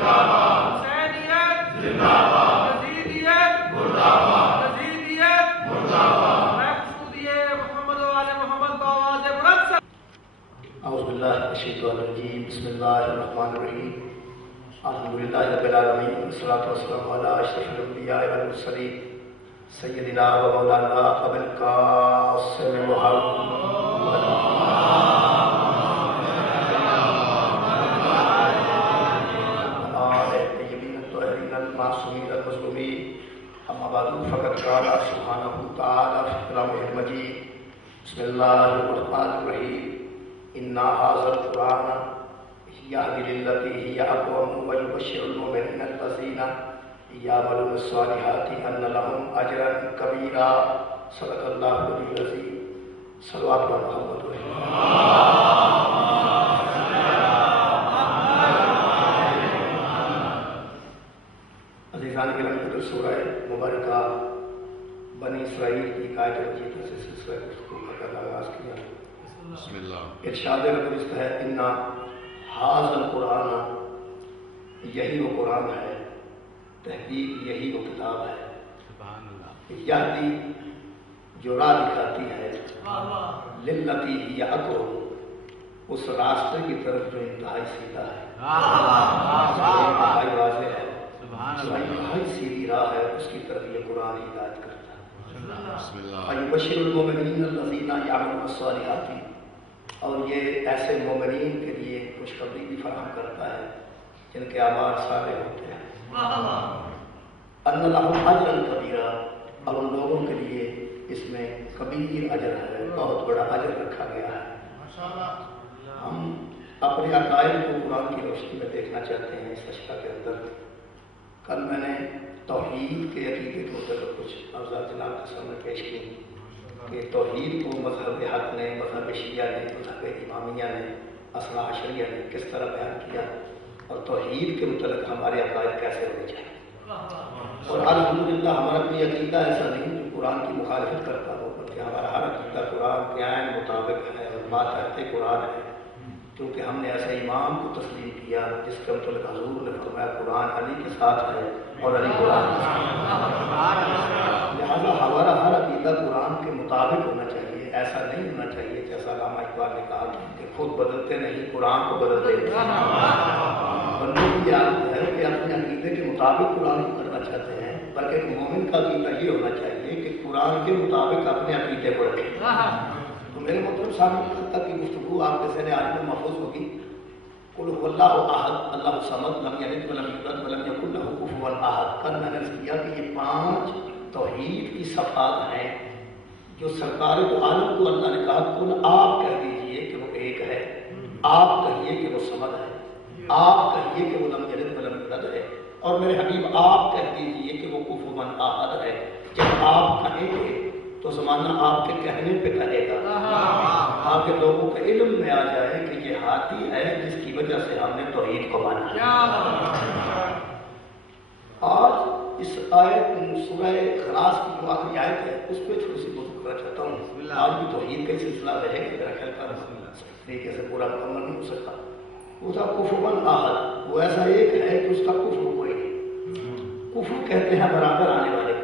اعوذ باللہ من الشیطان الرجیم بسم اللہ الرحمن الرحیم الحمدللہ رب العالمین والصلاۃ والسلام علی اشرف الانبیاء والمرسلین سیدنا و مولانا ابو القاسم محمد آل طیبین الطاہرین المعصومین المظلومین اما بعد فقد قال سبحانہ تعالی فی کلامہ المجید بسم اللہ الرحمن الرحیم إِنَّا هَذَا الْقُرْآنَ يَهْدِي لِلَّتِي هِيَ أَقْوَمُ وَيُبَشِّرُ الْمُؤْمِنِينَ الَّذِينَ يَعْمَلُونَ الصَّالِحَاتِ أَنَّ لَهُمْ أَجْرًا كَبِيرًا صدق اللہ العلی العظیم صلوات و محمد عزیزان کرام، سورہ مبارکہ بنی اسرائیل کی آیت مجیدہ سے سلسلہ گفتگو کا آغاز کیا۔ بسم اللہ۔ ارشاد درست ہے اِنَّا هَذَا الْقُرْآنَ، یہی وہ قرآن ہے، تحقیق یہی وہ کتاب ہے، سبحان اللہ، یہدی جو راہ دکھاتی ہے، لِلَّتِی ہِیَ اقوم، اس راستے کی طرف جو انتہائی سیدھا ہے، انتہائی واضح ہے، جو انتہائی سیدھی راہ ہے، اس کی طرف یہ قرآن ہدایت کرتا ہے۔ بسم اللہ۔ وَيُبَشِّرُ الْمُؤْمِنِينَ الَّذِينَ يَعْمَلُونَ الصَّالِحَاتِ، اور یہ ایسے مومنین کے لیے خوشخبری بھی فراہم کرتا ہے جن کے اعمال صالح ہوتے ہیں، أَنَّ لَهُمْ أَجْرًا كَبِيرًا، اور ان لوگوں کے لیے اس میں کبیر اجر ہے، بہت بڑا اجر رکھا گیا ہے۔ ہم اپنے عقائد کو قرآن کی روشنی میں دیکھنا چاہتے ہیں۔ اس اشرا کے اندر کل میں نے توحید کے عقیدے کے متعلق کچھ افضال جناب کے سامنے پیش کی کہ توحید کو مذہب حق نے، مذہب شیعہ نے، مذہب امامیہ نے، اثنا عشریہ نے کس طرح بیان کیا، اور توحید کے متعلق ہمارے عقائد کیسے ہونے چاہیے۔ اور الحمدللہ ہمارا کوئی عقیدہ ایسا نہیں جو قرآن کی مخالفت کرتا ہو، بلکہ ہمارا ہر عقیدہ قرآن کے عین مطابق ہے اور ماتحت قرآن ہے، کیونکہ ہم نے ایسے امام کو تسلیم کیا جس کے متعلق حضور نے فرمایا قرآن علی کے ساتھ ہے اور علی قرآن کے ساتھ ہے۔ لہٰذا ہمارا ہر عقیدہ قرآن کے مطابق ہونا چاہیے، ایسا نہیں ہونا چاہیے جیسا علامہ اقبال نے کہا کہ خود بدلتے نہیں قرآن کو بدلتے ہیں۔ بندے کی عادت ہے کہ اپنے عقیدے کے مطابق قرآن کو کرنا چاہتے ہیں، بلکہ ایک مومن کا عقیدہ یہ ہونا چاہیے کہ قرآن کے مطابق اپنے عقیدے کو رکھیں۔ تو میرے محترم سامعین، تک کی گفتگو آپ کے ذہن عالم میں محفوظ ہوگی۔ قل هو اللہ احد اللہ الصمد لم یلد ولم یولد ولم یکن لہ کفوا احد۔ کل میں نے عرض کیا کہ یہ 5 توحید کی صفات ہیں جو سرکار دو عالم کو اللہ نے کہا قل آپ کہہ دیجئے کہ وہ ایک ہے، آپ کہیے کہ وہ صمد ہے، آپ کہیے کہ وہ لم یلد ولم یولد ہے، اور میرے حبیب آپ کہہ دیجئے کہ وہ کفوا احد ہے۔ جب آپ کہیں گے تو زمانہ آپ کے کہنے پہ کہے گا، تاکہ لوگوں کے علم میں آ جائے کہ یہ ہاتھی ہے جس کی وجہ سے ہم نے توحید کو مانا۔ آج اس آیت سورہ اخلاص کی جو آخری آیت ہے اس پہ تھوڑی سی گفتگو کرنا چاہتا ہوں۔ آج بھی توحید کا سلسلہ رہے گا، میرا خیال کا طریقے سے پورا مکمل نہیں ہو سکتا۔ وہ تھا کفوا احد، وہ ایسا ایک ہے کہ اس کا کفر کوئی نہیں۔ کفر کہتے ہیں برابر آنے والے کو،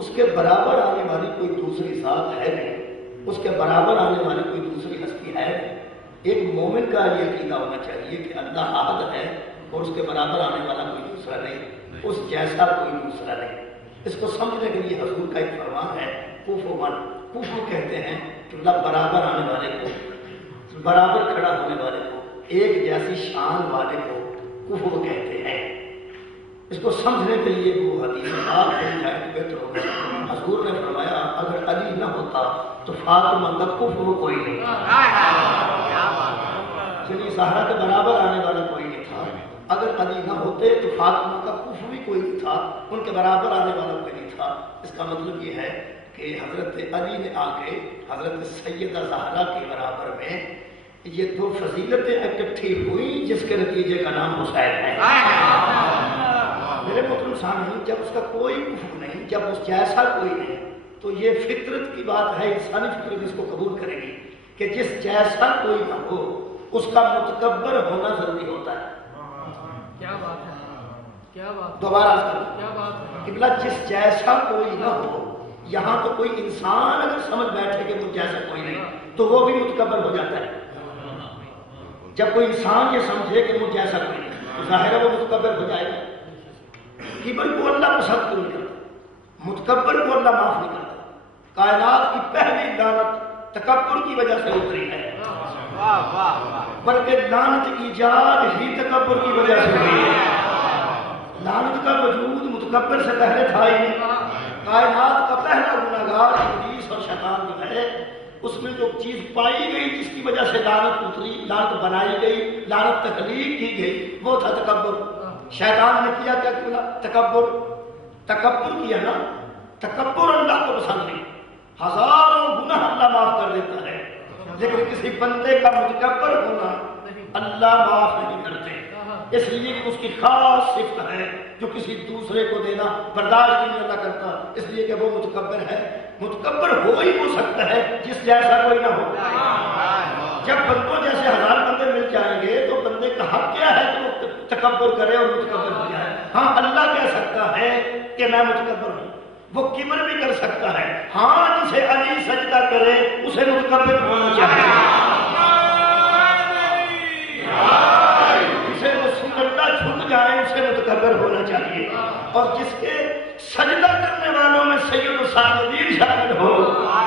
اس کے برابر آنے والی کوئی دوسری ذات ہے نہیں، اس کے برابر آنے والی کوئی دوسری ہستی ہے نہیں۔ ایک مومن کا یہ عقیدہ ہونا چاہیے کہ اللہ احد ہے اور اس کے برابر آنے والا کوئی دوسرا نہیں، اس جیسا کوئی دوسرا نہیں۔ اس کو سمجھنے کے لیے حضور کا ایک فرمان ہے کفوا، کفر کہتے ہیں کہ اللہ برابر آنے والے کو، برابر کھڑا ہونے والے کو، ایک جیسی شان والے کو کفر کہتے ہیں۔ اس کو سمجھنے کے لیے وہ حدیث آپ مل جائے تو بہتر ہوگا۔ حضور نے فرمایا اگر علی نہ ہوتا تو فاطمہ کا کفر کوئی نہیں تھا، یعنی زہرا کے برابر آنے والا کوئی نہیں تھا۔ اگر علی نہ ہوتے تو فاطمہ کا کفر بھی کوئی نہیں تھا، ان کے برابر آنے والا کوئی نہیں تھا۔ اس کا مطلب یہ ہے کہ حضرت علی نے آ کے حضرت سیدہ زہرا کے برابر میں یہ 2 فضیلتیں اکٹھی ہوئی جس کے نتیجے کا نام حسین ہے۔ میرے محترم سامعین، جب اس کا کوئی کفر نہیں، جب اس جیسا کوئی نہیں، تو یہ فطرت کی بات ہے، انسانی فطرت اس کو قبول کرے گی کہ جس جیسا کوئی نہ ہو اس کا متکبر ہونا ضروری ہوتا ہے۔ کیا بات ہے، کیا بات، دوبارہ کیا بات ہے قبلہ جس جیسا کوئی نہ ہو. یہاں تو کوئی انسان اگر سمجھ بیٹھے کہ مجھ جیسا کوئی نہیں تو وہ بھی متکبر ہو جاتا ہے. جب کوئی انسان یہ سمجھے کہ مجھ جیسا کوئی نہیں تو ظاہر ہے وہ متکبر ہو جائے گا. کبر کو اللہ پسند کیوں نہیں کرتا؟ متکبر کو اللہ معاف نہیں کرتا. کائنات کی پہلی لعنت تکبر کی وجہ سے اتری ہے، بلکہ لعنت ایجاد ہی تکبر کی وجہ سے ہوئی ہے. لعنت کا وجود متکبر سے پہلے تھا ہی نہیں. کائنات کا پہلا گناہگار ابلیس اور شیطان جو ہے، اس میں جو چیز پائی گئی جس کی وجہ سے لعنت اتری، لعنت بنائی گئی، لعنت تخلیق کی گئی، وہ تھا تکبر. شیطان نے کیا کیا کیا؟ تکبر کیا نا. تکبر اللہ کو پسند نہیں. ہزاروں گناہ اللہ معاف کر دیتا ہے، لیکن کسی بندے کا متکبر ہونا اللہ معاف نہیں کرتے. اس لیے اس کی خاص صفت ہے جو کسی دوسرے کو دینا برداشت نہیں اللہ کرتا، اس لیے کہ وہ متکبر ہے. متکبر ہو ہی ہو سکتا ہے جس جیسا کوئی نہ ہو. جب بندوں جیسے ہزار بندے مل جائیں گے تو بندے کا حق کیا ہے کہ وہ تکبر کرے اور متکبر ہو جائے؟ ہاں اللہ کہہ سکتا ہے کہ میں متکبر ہوں. وہ کبر بھی کر سکتا ہے. ہاں جسے علی سجدہ کرے اسے متکبر ہونا چاہیے. جسے وہ سجدہ چھک جائے اسے متکبر ہونا چاہیے. اور جس کے سجدہ کرنے والوں میں سید الساجدین شامل ہو،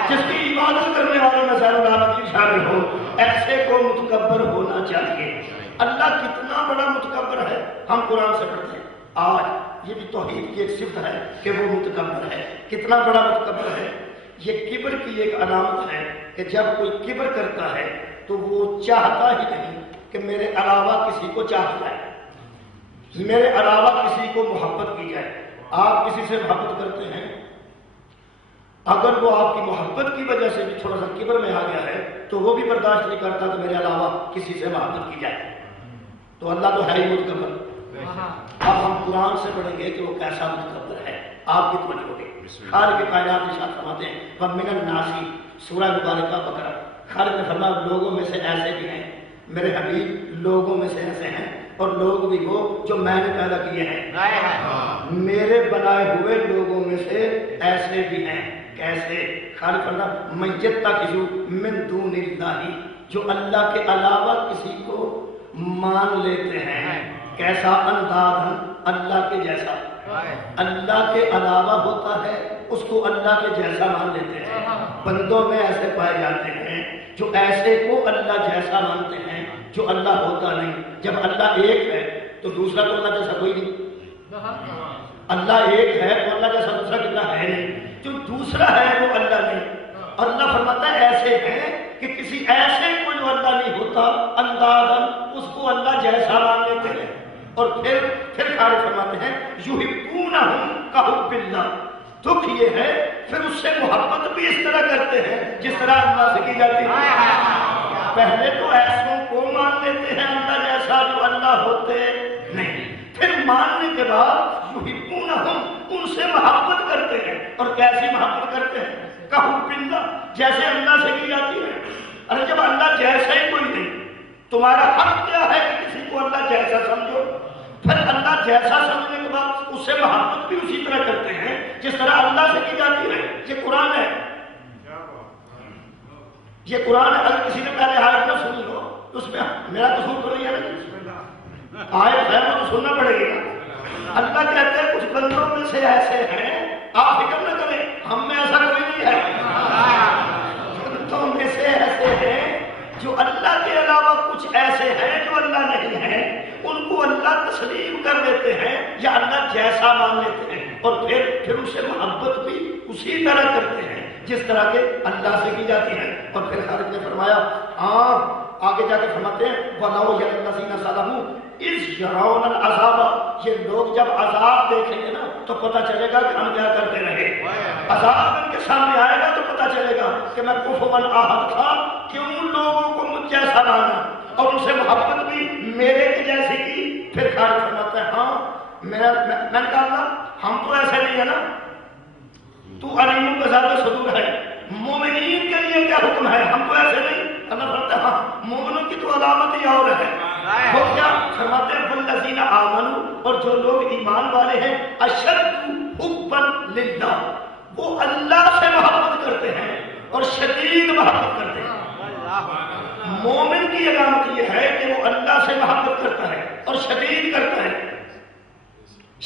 جس کی عبادت کرنے والوں میں زین العابدین شامل ہو، ایسے کو متکبر ہونا چاہیے. اللہ کتنا بڑا متکبر ہے ہم قرآن سے پڑھتے ہیں. آج یہ بھی توحید کی ایک صفت ہے کہ وہ متکبر ہے. کتنا بڑا متکبر ہے. یہ کبر کی ایک علامت ہے کہ جب کوئی کبر کرتا ہے تو وہ چاہتا ہی نہیں کہ میرے علاوہ کسی کو چاہ جائے، میرے علاوہ کسی کو محبت کی جائے. آپ کسی سے محبت کرتے ہیں، اگر وہ آپ کی محبت کی وجہ سے بھی تھوڑا سا کبر میں آ گیا ہے تو وہ بھی برداشت نہیں کرتا کہ میرے علاوہ کسی سے محبت کی جائے. تو اللہ تو ہے ہی متکبر. اب ہم قرآن سے پڑھیں گے کہ وہ کیسا متکبر ہے. آپ کی توجہ ہوگی. خالق کائنات ارشاد فرماتے ہیں وَمِنَ النَّاسِ سورہ مبارکہ بقرہ. خالق نے فرمایا لوگوں میں سے ایسے بھی ہیں میرے حبیب، لوگوں میں سے ایسے ہیں اور لوگ بھی وہ جو میں نے پیدا کیے ہیں. میرے بنائے ہوئے لوگوں میں سے ایسے بھی ہیں. کیسے؟ خالق فرمایا مَن يَتَّخِذُ مِن دُونِ اللَّهِ، جو اللہ کے علاوہ کسی کو مان لیتے ہیں. کیسا؟ انداز اللہ کے جیسا. اللہ کے علاوہ ہوتا ہے اس کو اللہ کے جیسا مان لیتے ہیں. بندوں میں ایسے پائے جاتے ہیں جو ایسے کو اللہ جیسا مانتے ہیں جو اللہ ہوتا نہیں. جب اللہ ایک ہے تو دوسرا تو اللہ جیسا کوئی نہیں. اللہ ایک ہے تو اللہ جیسا دوسرا کتنا ہے نہیں. جو دوسرا ہے وہ اللہ نہیں. اور اللہ فرماتا ہے ایسے ہیں کہ کسی ایسے کو جو اللہ نہیں ہوتا اندازاً اس کو اللہ جیسا مان لیتے ہیں. اور پھر خالق فرماتے ہیں یحبونہم کحب اللہ. دکھ یہ ہے پھر اس سے محبت بھی اس طرح کرتے ہیں جس طرح اللہ سے کی جاتی ہے. پہلے تو ایسوں کو مان لیتے ہیں اللہ جیسا جو اللہ ہوتے نہیں. پھر ماننے کے بعد یحبونہم ان سے محبت کرتے ہیں. اور کیسی محبت کرتے ہیں؟ کحب اللہ، جیسے اللہ سے کی جاتی ہے. ارے جب اللہ جیسا ہی کوئی نہیں تمہارا حق کیا ہے کہ کسی کو اللہ جیسا سمجھو؟ پھر اللہ جیسا سمجھنے کے بعد اس سے محبت بھی اسی طرح کرتے ہیں جس طرح اللہ سے کی جاتی ہے. یہ قرآن ہے. یہ قرآن ہے. اگر کسی نے پہلے آیت نہ سنی ہو تو اس میں میرا قصور تو نہیں ہے نا. آیت ہے وہ تو سننا پڑے گی نا. اللہ کہتے ہیں کچھ بندوں میں سے ایسے ہیں، آپ فکر نہ کریں ہم میں ایسا کوئی نہیں ہے. بندوں میں سے ایسے ہیں جو اللہ کے علاوہ کچھ ایسے ہیں جو اللہ نہیں ہے، ان کو اللہ تسلیم کر دیتے ہیں یا اللہ جیسا مان لیتے ہیں. اور پھر ان سے محبت بھی اسی طرح کرتے ہیں جس طرح کے اللہ سے کی جاتی ہے. اور پھر خالق نے فرمایا آگے جا کے فرماتے ہیں وَلَوْ يَرَى الَّذِينَ ظَلَمُوا إِذْ يَرَوْنَ الْعَذَابَ. یہ لوگ جب عذاب دیکھیں گے نا تو پتہ چلے گا کہ ہم کیا کرتے رہے. عذاب ان کے سامنے آئے گا تو پتہ چلے گا کہ میں کفوا احد تھا، کیوں لوگوں کو مجھ جیسا مانا اور ان سے محبت بھی میرے کے جیسے کی. پھر خالق فرماتا ہے ہاں میں نے کہا ہم تو ایسے نہیں ہے نا، تو علیم بذات صدور ہے. مومنین کے لیے کیا حکم ہے؟ ہم تو ایسے نہیں. اللہ فرماتا ہے ہاں مومنوں کی تو علامت ہی اور ہے. وہ کیا فرماتے ہیں والذین آمنوا، اور جو لوگ ایمان والے ہیں اشد حبا للہ، وہ اللہ سے محبت کرتے ہیں اور شدید محبت کرتے ہیں۔ مومن کی علامت یہ ہے کہ وہ اللہ سے محبت کرتا ہے اور شدید کرتا ہے۔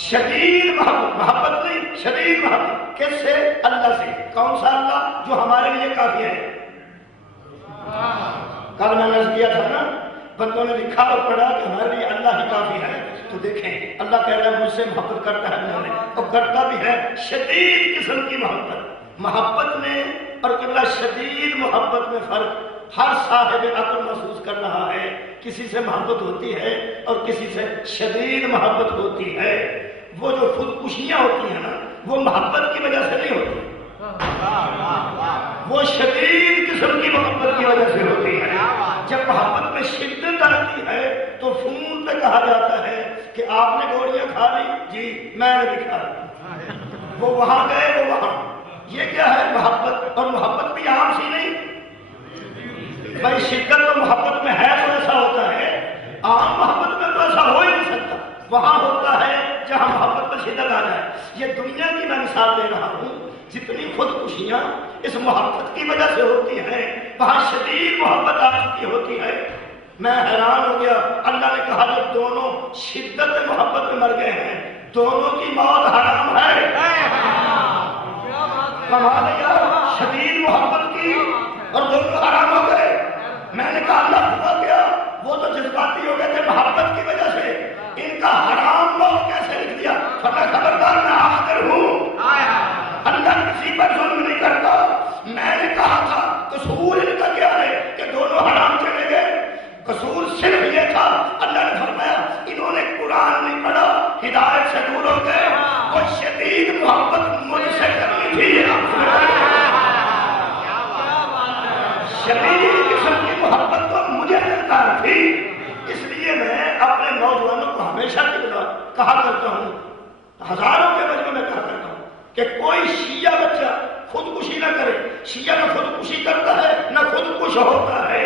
شدید محبت، محبت نہیں شدید محبت، کس سے؟ اللہ سے۔ کون سا اللہ؟ جو ہمارے لیے کافی ہے۔ کل میں نے کیا تھا نا، بندوں نے لکھا اور پڑھا کہ ہمارے لیے اللہ ہی کافی ہے، تو دیکھیں اللہ کہہ رہا ہے مجھ سے محبت کرتا ہے میں نے، اور کرتا بھی ہے شدید قسم کی محبت۔ محبت میں اور قبلہ شدید محبت میں فرق ہر صاحب عقل محسوس کر رہا ہے۔ کسی سے محبت ہوتی ہے اور کسی سے شدید محبت ہوتی ہے۔ وہ جو خودکشیاں ہوتی ہیں نا، وہ محبت کی وجہ سے نہیں ہوتی، وہ شدید قسم کی محبت کی وجہ سے ہوتی ہے۔ جب محبت میں شدت آتی ہے تو فون پہ کہا جاتا ہے کہ آپ نے گولیاں کھا لی؟ جی میں نے بھی کھا لی۔ وہ وہاں گئے، وہ وہاں۔ یہ کیا ہے؟ محبت۔ اور محبت بھی عام سی نہیں بھائی، شدت تو محبت میں ہے تو ایسا ہوتا ہے، عام محبت میں تو ایسا ہو ہی نہیں سکتا۔ وہاں ہوتا ہے جہاں محبت میں شدت آ جائے۔ یہ دنیا کی میں مثال دے رہا ہوں، جتنی خودکشیاں اس محبت کی وجہ سے ہوتی ہیں، وہاں شدید محبت آ چکی ہوتی ہے۔ میں حیران ہو گیا، اللہ نے کہا جب دونوں شدت محبت میں مر گئے ہیں، دونوں کی موت حرام ہے۔ کمال ہے، شدید محبت کی اور دونوں حرام ہو گئے۔ میں نے کہا اللہ ہوا کیا؟ وہ تو جذباتی ہو گئے تھے محبت کی وجہ سے، ان کا حرام موت کیسے لکھ دیا؟ فتح خبردار میں حاضر ہوں، اللہ کسی پر ظلم نہیں کرتا۔ میں نے کہا تھا قصور ان کا کیا ہے کہ دونوں حرام چلے گئے؟ قصور صرف یہ تھا، اللہ نے فرمایا انہوں نے قرآن نہیں پڑھا، ہدایت سے دور ہو گئے۔ وہ شدید محبت مجھ سے کرنی تھی، شدید قسم کی محبت تو مجھے درکار تھی۔ اس لیے میں اپنے نوجوانوں کو ہمیشہ کہا کرتا ہوں، ہزاروں کے مجمع میں کہا کرتا ہوں کہ کوئی شیعہ بچہ خودکشی نہ کرے۔ شیعہ نہ خودکشی کرتا ہے نہ خودکش ہوتا ہے،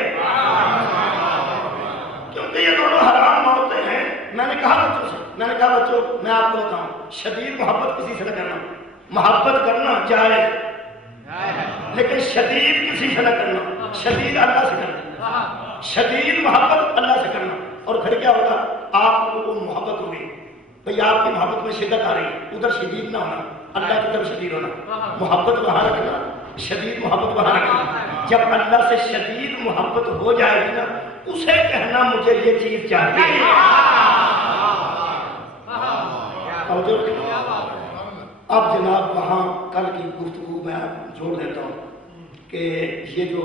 کیونکہ یہ دونوں حرام موتیں ہیں۔ میں نے کہا بچوں سے، میں نے کہا بچوں میں آپ کو بتاؤں، شدید محبت کسی سے نہ کرنا۔ محبت کرنا جائز، لیکن شدید کسی سے نہ کرنا، شدید اللہ سے کرنا، شدید محبت اللہ سے کرنا۔ اور پھر کیا ہوگا؟ آپ کو محبت ہوگی، بھئی آپ کی محبت میں شدت آ رہی ہے، ادھر شدید نہ ہونا، اللہ کی طرف شدید ہونا، محبت وہاں رکھنا، شدید محبت وہاں رکھنا۔ جب اللہ سے شدید محبت ہو جائے گی نا، اسے کہنا مجھے یہ چیز چاہیے۔ اب جناب وہاں کل کی گفتگو میں جوڑ دیتا ہوں کہ یہ جو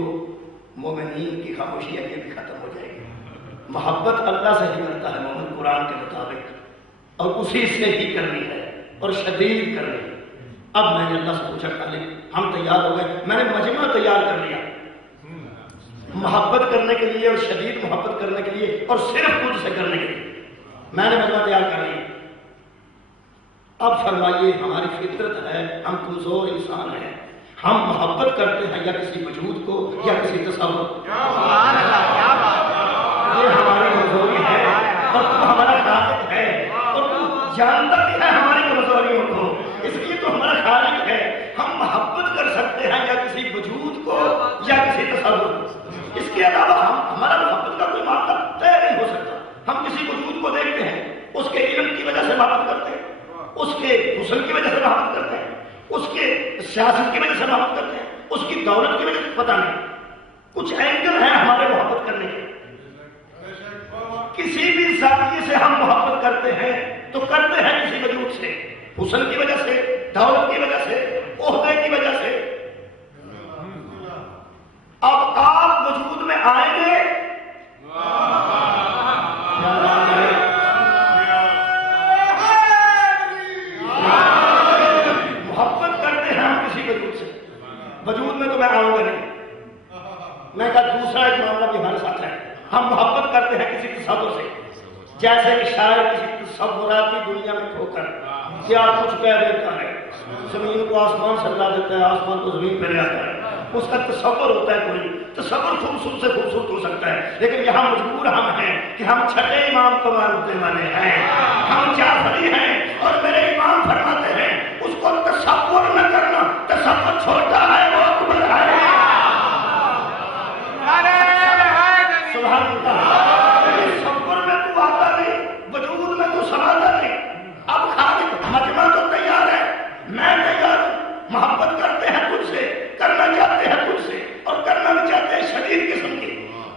مومنین کی خاموشی ہے یہ بھی ختم ہو جائے گی۔ محبت اللہ سے ہی کرتا ہے مومن قرآن کے مطابق، اور اسی سے ہی کرنی ہے اور شدید کرنی ہے۔ اب میں نے اللہ سے پوچھا کل ہم تیار ہو گئے، میں نے مجمع تیار کر لیا محبت کرنے کے لیے اور شدید محبت کرنے کے لیے اور صرف تجھ سے کرنے کے لیے میں نے مجمع تیار کر لیا۔ اب فرمائیے، ہماری فطرت ہے، ہم کمزور انسان ہیں، ہم محبت کرتے ہیں یا کسی وجود کو یا کسی تصور کو۔ یہ ہماری کمزوری ہے اور تو ہمارا خالق ہے اور تو جانتا بھی ہے ہماری کمزوریوں کو، اس لیے تو ہمارا خالق ہے۔ ہم محبت کر سکتے ہیں یا کسی وجود کو یا کسی تصور کو، اس کے علاوہ ہمارا محبت کا کوئی معاملہ طے نہیں ہو سکتا۔ ہم کسی وجود کو دیکھتے ہیں، اس کے علم کی وجہ سے محبت کرتے ہیں، اس کے حسن کی وجہ سے محبت کرتے ہیں، اس کے سیاست کی وجہ سے محبت کرتے ہیں، اس کی دولت کی وجہ سے، پتہ نہیں کچھ اینگل ہیں ہمارے محبت کرنے کے۔ کسی بھی زاویے سے ہم محبت کرتے ہیں تو کرتے ہیں کسی وجود سے، حسن کی وجہ سے، دولت کی وجہ سے، عہدے کی وجہ سے۔ اب آپ وجود میں آئیں گے، محبت کرتے ہیں ہم کسی وجود سے، وجود میں تو میں آؤں گا نہیں۔ میں کہا دوسرا ایک معاملہ بھی ہمارے ساتھ ہے، ہم محبت کرتے ہیں کسی تصور سے، جیسے کہ شاید کسی تصوراتی دنیا میں کھو کر کیا کچھ کہہ دیتا ہے، زمین کو آسمان سے لا دیتا ہے، آسمان کو زمین پہ لے آتا ہے، اس کا تصور ہوتا ہے کوئی تصور خوبصورت سے خوبصورت ہو سکتا ہے، لیکن یہاں مجبور ہم ہیں کہ ہم چھٹے امام کو مانتے والے ہیں، ہم جعفری ہیں، اور میرے امام فرماتے ہیں اس کو تصور نہ کرنا، تصور چھوٹا ہے وہ اکبر ہے۔ سبحان اللہ، تصور میں تو آتا نہیں، وجود میں تو سماتا نہیں۔ اب خالق مجمع تو تیار ہے، میں تیار ہوں، محبت کرتے ہیں تجھ سے، کرنا چاہتے ہیں تجھ سے، اور کرنا بھی چاہتے ہیں شدید قسم کی۔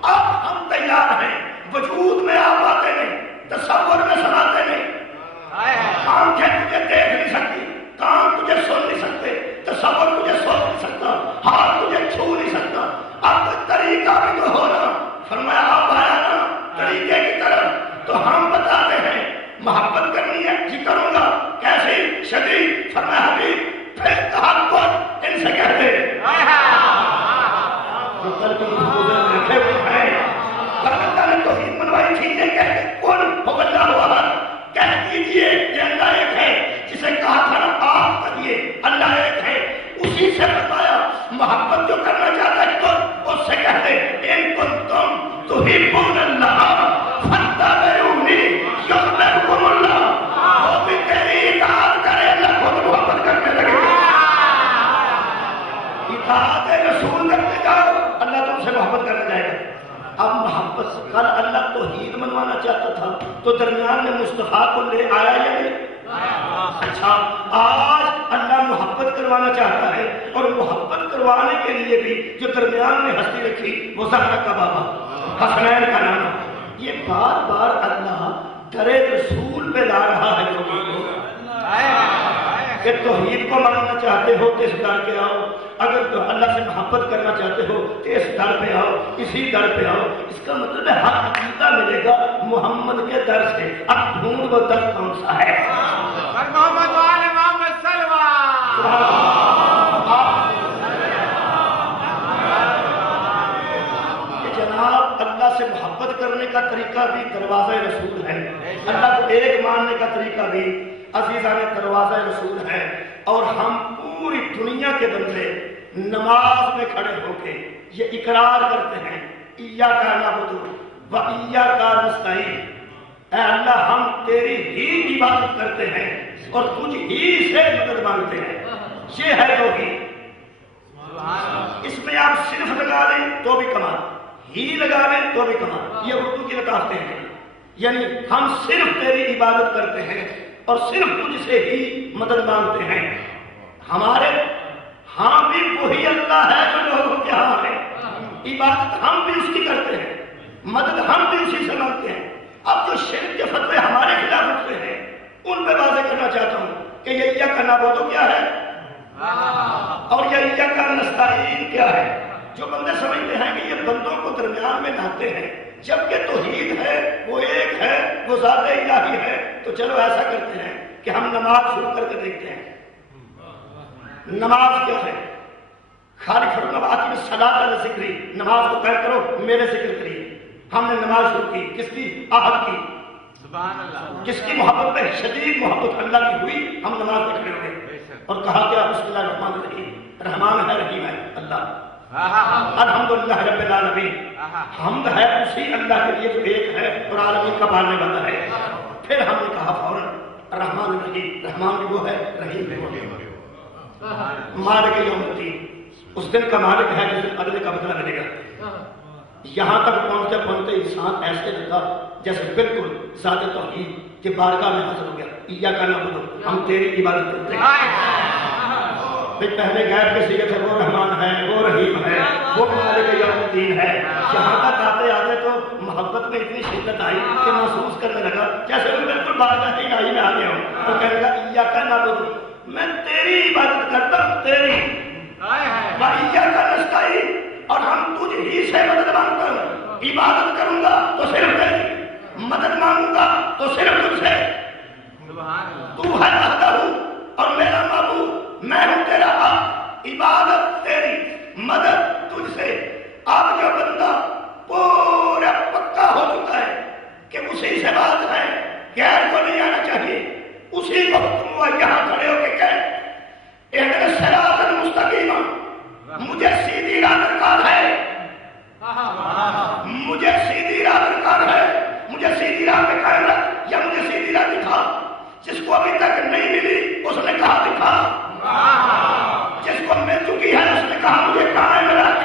اب ہم تیار ہیں، وجود میں آپ آتے نہیں، تصور میں سماتے نہیں، آنکھیں تجھے دیکھ نہیں سکتی، کان تجھے سن نہیں سکتے، تصور تجھے سوچ نہیں سکتا، ہاتھ تجھے چھو نہیں سکتا۔ اب طریقہ بھی تو ہونا، فرمایا آپ آیا نا طریقے کی طرف، تو ہم بتاتے ہیں محبت کرنی ہے جی کروں گا، کیسے شدید؟ فرمایا حبیب پھر تحقق ان سے کہتے جو قلب کی حضور رکھے ہوئے ہیں، اللہ نے توحید منوائی تھی، یہ کہتے کون ہو اللہ ہوا، کہہ دیجئے کہ اللہ ایک ہے، جسے کہا تھا نا آپ کہیے اللہ ایک ہے، اسی سے بتایا محبت جو کرنا چاہتا ہے تو اس سے کہتے ان کنتم تحبون اللہ فاتبعونی یحببکم اللہ، وہ بھی تیری اطاعت کرے اللہ خود محبت کرنے لگے۔ اطاعت رسول کرتے جاؤ اللہ تم سے محبت کرنے جائے گا۔ اب محبت کل اللہ توحید منوانا چاہتا تھا تو درمیان میں مصطفیٰ کو لے آیا یا نہیں؟ اچھا آج اللہ محبت کروانا چاہتا ہے، اور محبت کروانے کے لیے بھی جو درمیان میں ہستی رکھی وہ زہرا کا بابا حسنین کا نام، یہ بار بار اللہ درے رسول پہ لا رہا ہے لوگوں کو کہ توحید کو ماننا چاہتے ہو تو اس در پہ آؤ، اگر تو اللہ سے محبت کرنا چاہتے ہو تو اس در پہ آؤ، اسی در پہ آؤ۔ اس کا مطلب ہے ہر عقیدہ ملے گا محمد کے در سے۔ اب ڈھونڈ وہ در کون سا ہے؟ محمد وآل محمد جناب اللہ سے محبت کرنے کا طریقہ بھی دروازہ رسول ہے، اللہ کو ایک ماننے کا طریقہ بھی عزیزان دروازہ رسول ہے۔ اور ہم پوری دنیا کے بندے نماز میں کھڑے ہو کے یہ اقرار کرتے ہیں ایاک نعبد و ایاک نستعین، اے اللہ ہم تیری ہی عبادت کرتے ہیں اور تجھ ہی سے مدد مانگتے ہیں۔ یہ ہے توحید۔ اس میں آپ صرف لگا لیں تو بھی کمال، ہی لگا لیں تو بھی کمال، یہ اردو کی لطافت ہیں، یعنی ہم صرف تیری عبادت کرتے ہیں اور صرف تجھ سے ہی مدد مانگتے ہیں۔ ہمارے ہاں بھی وہی اللہ ہے جو لوگوں کے ہاں ہے، عبادت ہم بھی اس کی کرتے ہیں، مدد ہم بھی اسی سے مانگتے ہیں۔ اب جو شرک کے فتوے ہمارے خلاف اٹھتے ہیں ان پہ واضح کرنا چاہتا ہوں کہ یہ ایاک نعبد کیا ہے اور یہ ایاک نستعین کیا ہے۔ جو بندے سمجھتے ہیں کہ یہ بندوں کو درمیان میں لاتے ہیں، جبکہ توحید ہے، وہ ایک ہے، وہ ذات الہی ہے، تو چلو ایسا کرتے ہیں کہ ہم نماز شروع کر کے دیکھتے ہیں۔ نماز کیا ہے؟ خالق فرمایا آتی میں صلاۃ علی ذکری، نماز کو طے کرو میرے ذکر کریے۔ ہم نے نماز شروع کی، کس کی؟ احد کی، سبحان اللہ، جس کی محبت میں شدید محبت اللہ کی ہوئی، ہم نماز میں کھڑے ہوئے اور کہا کہ بسم اللہ الرحمن الرحیم، رحمان ہے رحیم ہے اللہ، الحمدللہ رب العالمین، حمد ہے اسی اللہ کے لیے جو ایک ہے اور عالمین کا پالنے والا ہے۔ پھر ہم نے کہا فوراً رحمان الرحیم، رحمان بھی وہ ہے، رحیم بھی وہ ہے، مالک یوم الدین، اس دن کا مالک ہے جس دن عدل کا بدلہ ملے گا۔ یہاں تک پہنچتے پہنچتے انسان ایسے لگا جیسے بالکل ذات توحید کے بارگاہ میں حاضر ہو گیا۔ ایاک نعبد، ہم تیری عبادت کرتے ہیں۔ پہلے غیر کے سیغے سے وہ رحمان ہے، وہ رحیم ہے، وہ مالک یوم الدین ہے۔ یہاں تک آتے آتے تو محبت میں اتنی شدت آئی کہ محسوس کرنے لگا جیسے وہ بالکل بارگاہ الہی میں آ گیا ہوں اور کہنے لگا ایاک نعبد، میں تیری عبادت کرتا ہوں، تیری، و ایاک نستعین، اور ہم تجھ ہی سے مدد مانگتا ہوں۔ عبادت کروں گا تو صرف تیری، مدد مانگوں گا تو صرف تجھ سے۔ تو ہے وحدہ اور میرا معبود، میں ہوں تیرا آپ، عبادت تیری، مدد تجھ سے۔ اب جو بندہ پورا پکا ہو چکا ہے کہ اسی سے بات ہے، غیر کو نہیں آنا چاہیے، اسی کو تم وہ یہاں کھڑے ہو کے کہہ اہدنا الصراط المستقیم، مجھے سیدھی راہ دکھا. جس کو ابھی تک نہیں ملی اس نے کہا دکھا. جس کو مل چکی ہے اس نے کہا مجھے قائم رکھ.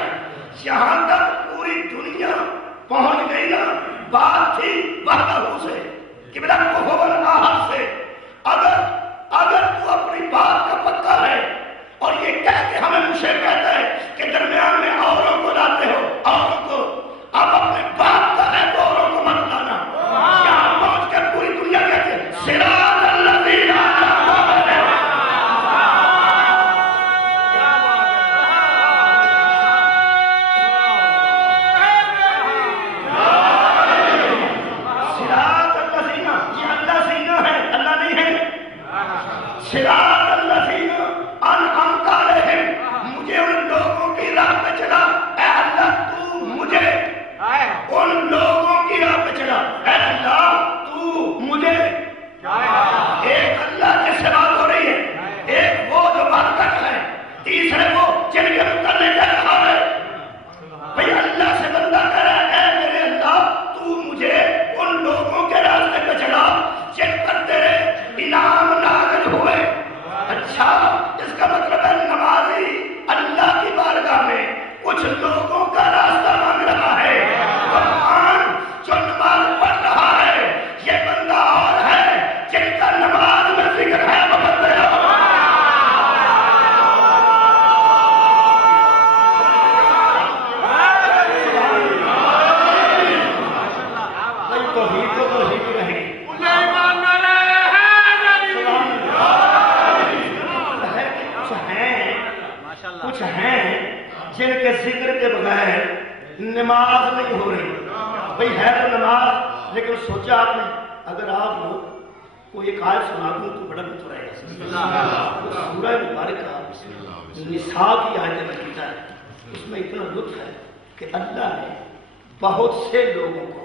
یہاں تک پوری دنیا پہنچ گئی نا. بات تھی وحدہ سے قبلہ کفر آہد سے. اگر تو اپنی بات کا پکا ہے اور یہ کہہ کے ہمیں مجھے کہتا ہے کہ درمیان میں اوروں کو لاتے ہو, اوروں کو اب اپنے بات کا ہے تو اوروں کو مت لانا. یہاں پہنچ کے پوری دنیا کہتے ہیں صراط الذین صراط الذین انعمت علیہم. مجھے ان لوگوں کی راہ پہ چلا. اے اللہ تو مجھے ان لوگوں کی راہ پہ چلا. اے اللہ تو مجھے. ایک اللہ کے سے بات ہو رہی ہے, ایک وہ جو بات کر رہا ہے, تیسرے وہ جن کے متعلق کہہ رہا ہے. بھئی اللہ سے بندہ کہہ رہا ہے اے میرے اللہ تو مجھے ان لوگوں کے راستے پہ چلا جن پر تیرے انعام نازل ہوئے. اچھا, اس کا مطلب ہے نمازی اللہ کی بارگاہ میں کچھ لوگوں کا راستہ مانگ رہا ہے. قرآن جو نماز پڑھ رہا ہے یہ بندہ اور ہے جن کا نماز میں ذکر ہے. کچھ ہیں جن کے ذکر کے بغیر نماز نہیں ہو رہی. بھئی ہے تو نماز, لیکن سوچا آپ نے اگر آپ لوگ کو ایک آیت سنا دوں تو بڑا لطف رہے گا. سورہ مبارکہ نساء کی آیت مجیدہ ہے, اس میں اتنا لطف ہے کہ اللہ نے بہت سے لوگوں کو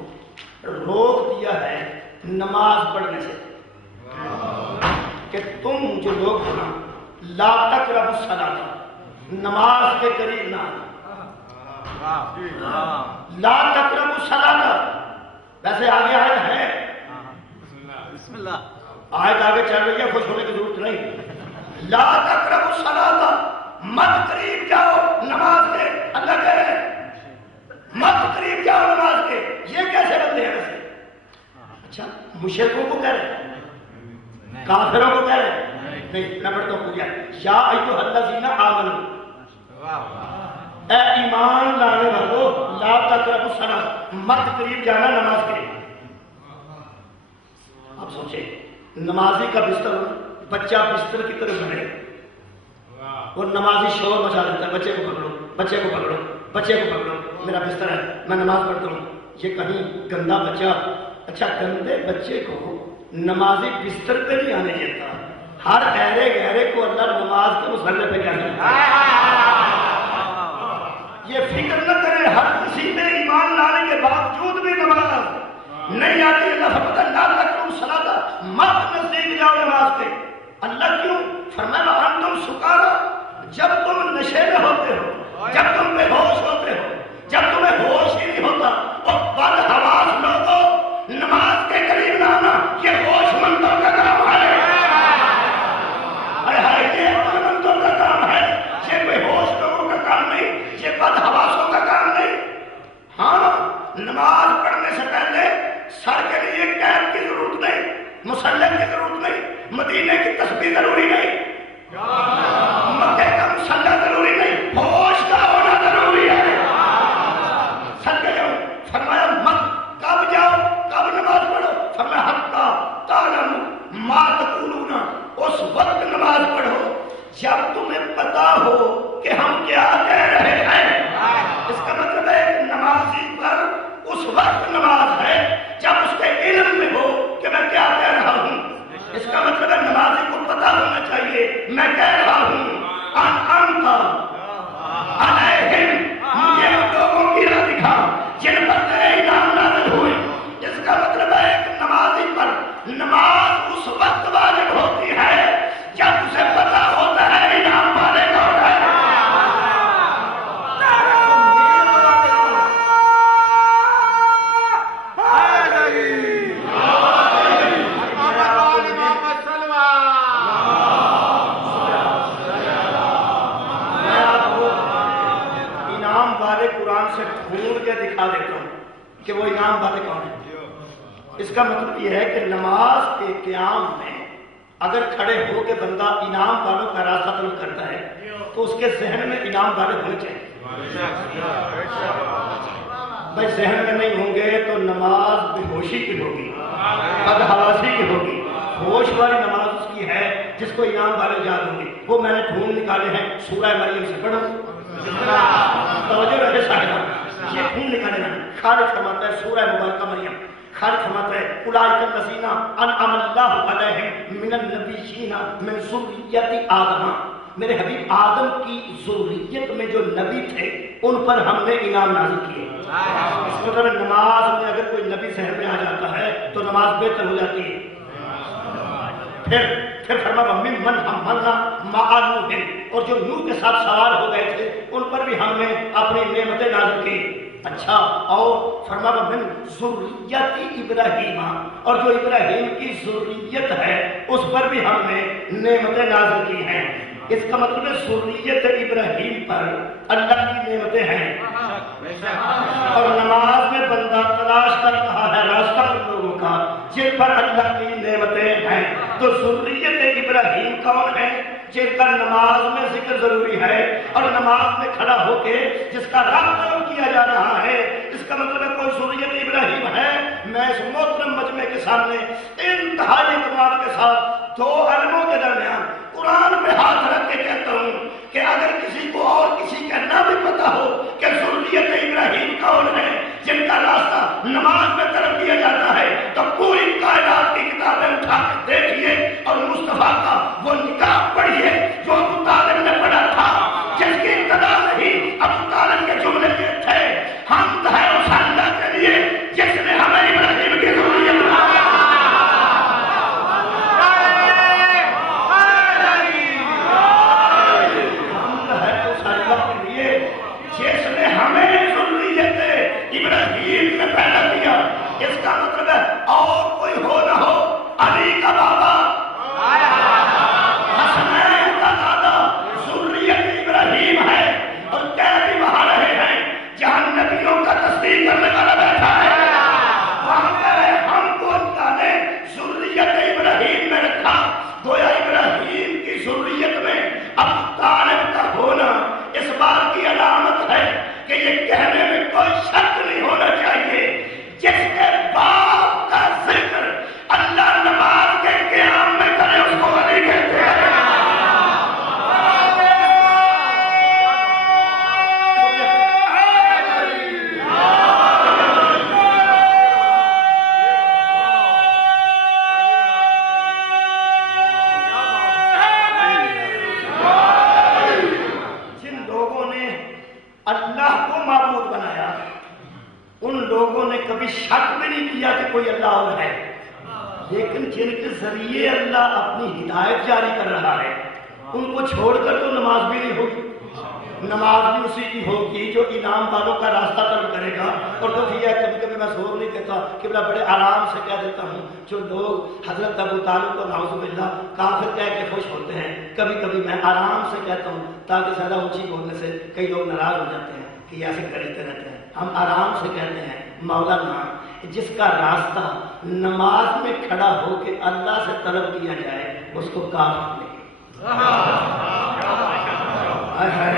روک دیا ہے نماز پڑھنے سے کہ تم جو لوگ ہو نا لا تقربوا الصلاۃ, نماز کے قریب نہ آنا. لا تقربوا الصلاۃ. ویسے آگے آیت ہے, آیت آگے چل رہی ہے, خوش ہونے کی ضرورت نہیں. لا تقربوا الصلاۃ, مت قریب جاؤ نماز کے. اللہ کہہ رہے ہیں مت قریب جاؤ نماز کے. یہ کیسے بندے ہیں ویسے؟ اچھا, مشرکوں کو کہہ رہے ہیں, کافروں کو کہہ رہے ہیں؟ نہیں, میں پڑھتا ہوں پوریا. یا ایھا الذین آمنوا, اے ایمان لانے والوں, لا تقربوا الصلاۃ, مت قریب جانا نماز کے. آپ سوچیں نمازی کا بستر, بچہ بستر کی طرف بڑھے اور نمازی شور مچا دیتا ہے, بچے کو پکڑو, بچے کو پکڑو, بچے کو پکڑو, میرا بستر ہے میں نماز پڑھتا ہوں. یہ کہیں گندا بچہ, اچھا گندے بچے کو نمازی بستر پہ نہیں آنے دیتا. ہر گہرے گہرے کو اللہ نماز کے مسلح پہ کہتا ہے. یہ فکر نہ کرے ہر کسی میں ایمان لانے کے باوجود بھی نماز نہیں آتی. اللہ فرماتا ہے لا تقربوا الصلاۃ, مت نزدیک جاؤ نماز کے. اللہ کیوں فرمایا وانتم سکارا, جب تم نشے میں ہوتے ہو, جب تم بے ہوش ہوتے ہو, جب تمہیں ہوش ہی نہیں ہوتا. اور بدحواس لوگوں نماز کے قریب نہ آنا یہ ہوش مندوں کا کام ہے. یہ مندوں کا کام ہے, یہ بے ہوش لوگوں کا کام نہیں, یہ بدحواسوں کا کام نہیں. ہاں, نماز پڑھنے سے پہلے سر کے لیے کیپ کی ضرورت نہیں, مسلح کی ضرورت نہیں, مدینے کی تسبیح ضروری نہیں, مکے کا مسلح ضروری نہیں, ہوش کا ہونا ضروری ہے. سر کے جاؤ, فرمایا مت کب جاؤ, کب نماز پڑھو, فرمایا حتی تعلموا ما تقولون, اس وقت نماز پڑھو جب تمہیں پتا ہو کہ ہم کیا کہہ رہے ہیں. اس کا مطلب ہے نمازی پر اس وقت نماز ہے جب اس کے علم میں ہو کہ میں کیا کہہ رہا ہوں. اس کا مطلب ہے نمازی کو پتا ہونا چاہیے میں کہہ رہا ہوں انعمت علیہم, مجھے ان لوگوں کی راہ دکھا جن پر تیرے انعام نازل ہوئے. اس کا مطلب ہے کہ نمازی پر نماز اس وقت واجب ہوتی ہے جب اسے پتا ہوتا ہے انعام والے کون ہے. کہ وہ انعام والے کون ہیں؟ اس کا مطلب یہ ہے کہ نماز کے قیام میں اگر کھڑے ہو کے بندہ انعام والوں کا راستہ طلب کرتا ہے تو اس کے ذہن میں انعام والے ہونے چاہیے. بھائی ذہن میں نہیں ہوں گے تو نماز بے ہوشی کی ہوگی، بدحواسی کی ہوگی. ہوش والی نماز اس کی ہے جس کو انعام والے یاد ہوں گے. وہ میں نے ڈھونڈ نکالے ہیں سورہ مریم سے. پڑھو توجہ رکھے صاحب، یہ ڈھونڈ نکالے ہیں. خالد فرماتا ہے سورہ مبارکہ مریم، خالد فرماتا ہے اولئک الذین انعم اللہ علیہم من النبیین من ذریۃ آدم. میرے حبیب آدم کی ذریت میں جو نبی تھے ان پر ہم نے انعام نازل کیے. اس مطلب نماز میں اگر کوئی نبی ذہن میں آ جاتا ہے تو نماز بہتر ہو جاتی ہے. پھر فرمایا ممن حملنا مع نوح، اور جو نوح کے ساتھ سوار ہو گئے تھے ان پر بھی ہم نے اپنی نعمتیں نازل کی. اچھا، اور فرمایا من ذریۃ ابراہیم، اور جو ابراہیم کی ذریت ہے اس پر بھی ہم نے نعمتیں نازل کی ہیں. اس کا مطلب ہے ذریت ابراہیم پر اللہ کی نعمتیں ہیں. اور نماز میں بندہ تلاش کر رہا ہے راستہ ان لوگوں کا جن پر اللہ کی نعمتیں ہیں. تو ذریت ابراہیم کون ہے؟ جن کا نماز میں ذکر ضروری ہے اور نماز میں کھڑا ہو کے جس کا راہ طلب کیا جا رہا ہے. اس کا مطلب ہے کوئی ذریت ابراہیم ہے. میں اس محترم مجمع کے سامنے انتہائی اعتماد کے ساتھ دو علموں کے درمیان قرآن پہ ہاتھ رکھ کے کہتا ہوں کہ اگر کسی کو اور کسی کا نہ بھی پتا ہو کہ ذریت ابراہیم کون ہے جن کا راستہ نماز میں طلب کیا جاتا ہے تو پوری کائنات کی کتابیں اٹھا کے دیکھیے اور مصطفیٰ کا وہ نکاح پڑھیے جو ابو طالب نے پڑھا تھا، جس کی ابتدا نہیں ابو طالب کے جملے یہ تھے حمد ہے اس اللہ کے لیے جس نے ہمیں ابراہیم کی ذریت ابراہیم میں پیدا کیا. اس کا مطلب ہے اور کوئی ہو نہ ہو علی کا بابا، حسنین کا دادا ذریت ابراہیم ہے. اور کہہ بھی وہاں رہے ہیں جہاں نبیوں کا تصدیق کرنے والا بیٹھا ہے، وہاں کہہ رہے ہم کو اللہ نے ذریت ابراہیم میں رکھا. گویا ابراہیم کی ذریت میں ابو طالب کا ہونا اس بات کی علامت ہے کہ یہ کہنے میں کوئی شک نہیں ہونا چاہیے جس کے باپ کا ذکر اللہ نماز کے قیام میں کرے اس کو ولی کہتے ہیں. جن لوگوں نے اللہ کو معبود بنایا ان لوگوں نے کبھی شک بھی نہیں کیا کہ کوئی اللہ اور ہے، لیکن جن کے ذریعے اللہ اپنی ہدایت جاری کر رہا ہے ان کو چھوڑ کر تو نماز بھی نہیں ہوگی. نماز بھی اسی کی ہوگی جو انعام والوں کا راستہ طلب کرے گا. اور تو یہ کبھی کبھی میں زور نہیں کہتا کہ بڑے آرام سے کہہ دیتا ہوں. جو لوگ حضرت ابو طالب کو نعوذ باللہ کافر کہہ کے خوش ہوتے ہیں، کبھی کبھی میں آرام سے کہتا ہوں تاکہ زیادہ اونچی بولنے سے کئی لوگ ناراض ہو جاتے ہیں کہ ایسے کرتے رہتے ہیں. ہم آرام سے کہتے ہیں مولانا جس کا راستہ نماز میں کھڑا ہو کے اللہ سے طلب کیا جائے اس کو کافر نہیں.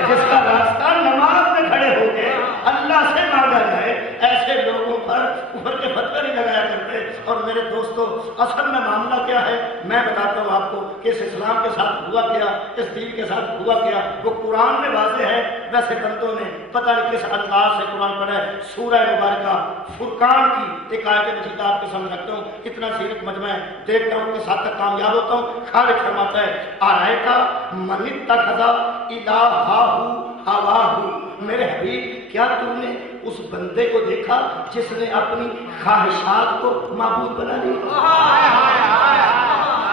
جس کا راستہ نماز میں کھڑے ہو کے اللہ سے مانگا جائے ایسے لوگوں پر کفر کے فتوے نہیں لگایا کرتے. اور میرے دوستو اصل میں معاملہ کیا ہے میں بتاتا ہوں آپ کو کہ اس اسلام کے ساتھ ہوا کیا، اس دین کے ساتھ ہوا کیا. وہ قرآن میں واضح ہے، ویسے بندوں نے پتہ نہیں کس انداز سے قرآن پڑھا ہے. سورہ مبارکہ فرقان کی ایک آیت مجید آپ کے سامنے رکھتا ہوں. اتنا سیرت مجمع دیکھتا ہوں کہ ساتھ تک کامیاب ہوتا ہوں. خالق فرماتا ہے آرائیتا من اتخذ الہہ ہواہ. میرے حبیب کیا تم نے اس بندے کو دیکھا جس نے اپنی خواہشات کو معبود بنا لیا؟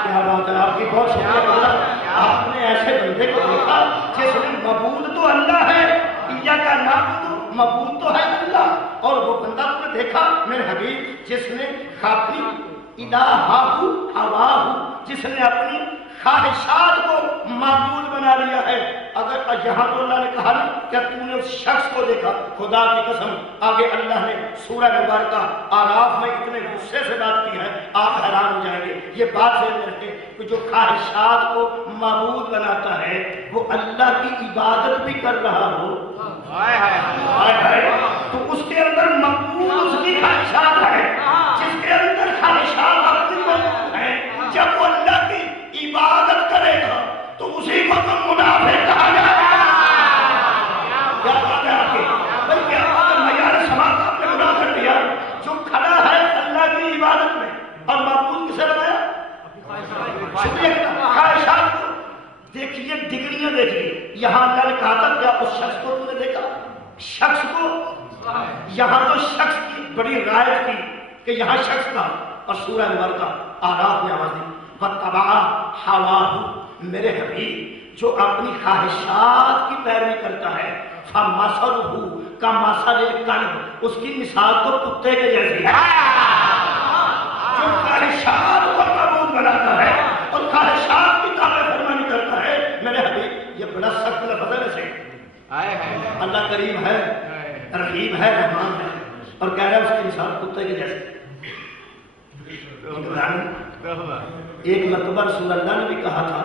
کیا بات ہے آپ کی، بہت شکریہ. آپ نے ایسے بندے کو دیکھا جس نے معبود تو اللہ ہے، ایاک نعبد معبود تو ہے اللہ، اور وہ بندہ تم نے دیکھا میرے حبیب جس نے اپنی الہہ ہواہ جس نے اپنی خواہشات کو معبود بنا لیا ہے. اگر یہاں تو اللہ نے کہا نا کہ تو نے اس شخص کو دیکھا, خدا کی قسم آگے اللہ نے سورہ مبارکہ آراف میں اتنے غصے سے بات کی ہے آپ حیران ہو جائیں گے. یہ بات ذہن میں رکھیں کہ جو خواہشات کو معبود بناتا ہے وہ اللہ کی عبادت بھی کر رہا ہو تو اس کے اندر مقبول اس کی خواہشات ہے. جس کے اندر خواہشات اپنی موجود ہیں, جب وہ اللہ کی عبادت کرے گا تو اسی کو تم منافق کہا جائے گا. کیا بات ہے آپ کی بھائی, کیا بات ہے. معیار سماعت آپ نے گناہ کر دیا. جو کھڑا ہے اللہ کی عبادت میں اور معبود کسے بنایا؟ شکریہ خواہشات کو. دیکھیے ڈگریاں دیکھیے, یہاں اللہ نے کہا تھا کیا اس شخص کو تم نے دیکھا؟ شخص کو یہاں تو شخص کی بڑی رعایت کی کہ یہاں شخص تھا, اور سورہ مبارکہ آراف میں آواز دی وَاتَّبَعَ هَوَاهُ. میرے حبیب جو اپنی خواہشات کی پیروی کرتا ہے فَمَثَلُهُ كَمَثَلِ الْكَلْبِ, اس کی مثال تو کتے کے جیسی ہے. جو خواہشات کو معبود بناتا ہے اور خواہشات کی تابع فرمانی کرتا ہے, میرے حبیب یہ بڑا سخت لفظ ہے. ویسے اللہ کریم ہے, رحیم ہے, رحمان ہے, اور کہہ رہا ہے اس کی مثال کتے کے جیسے. ایک مرتبہ رسول اللہ نے بھی کہا تھا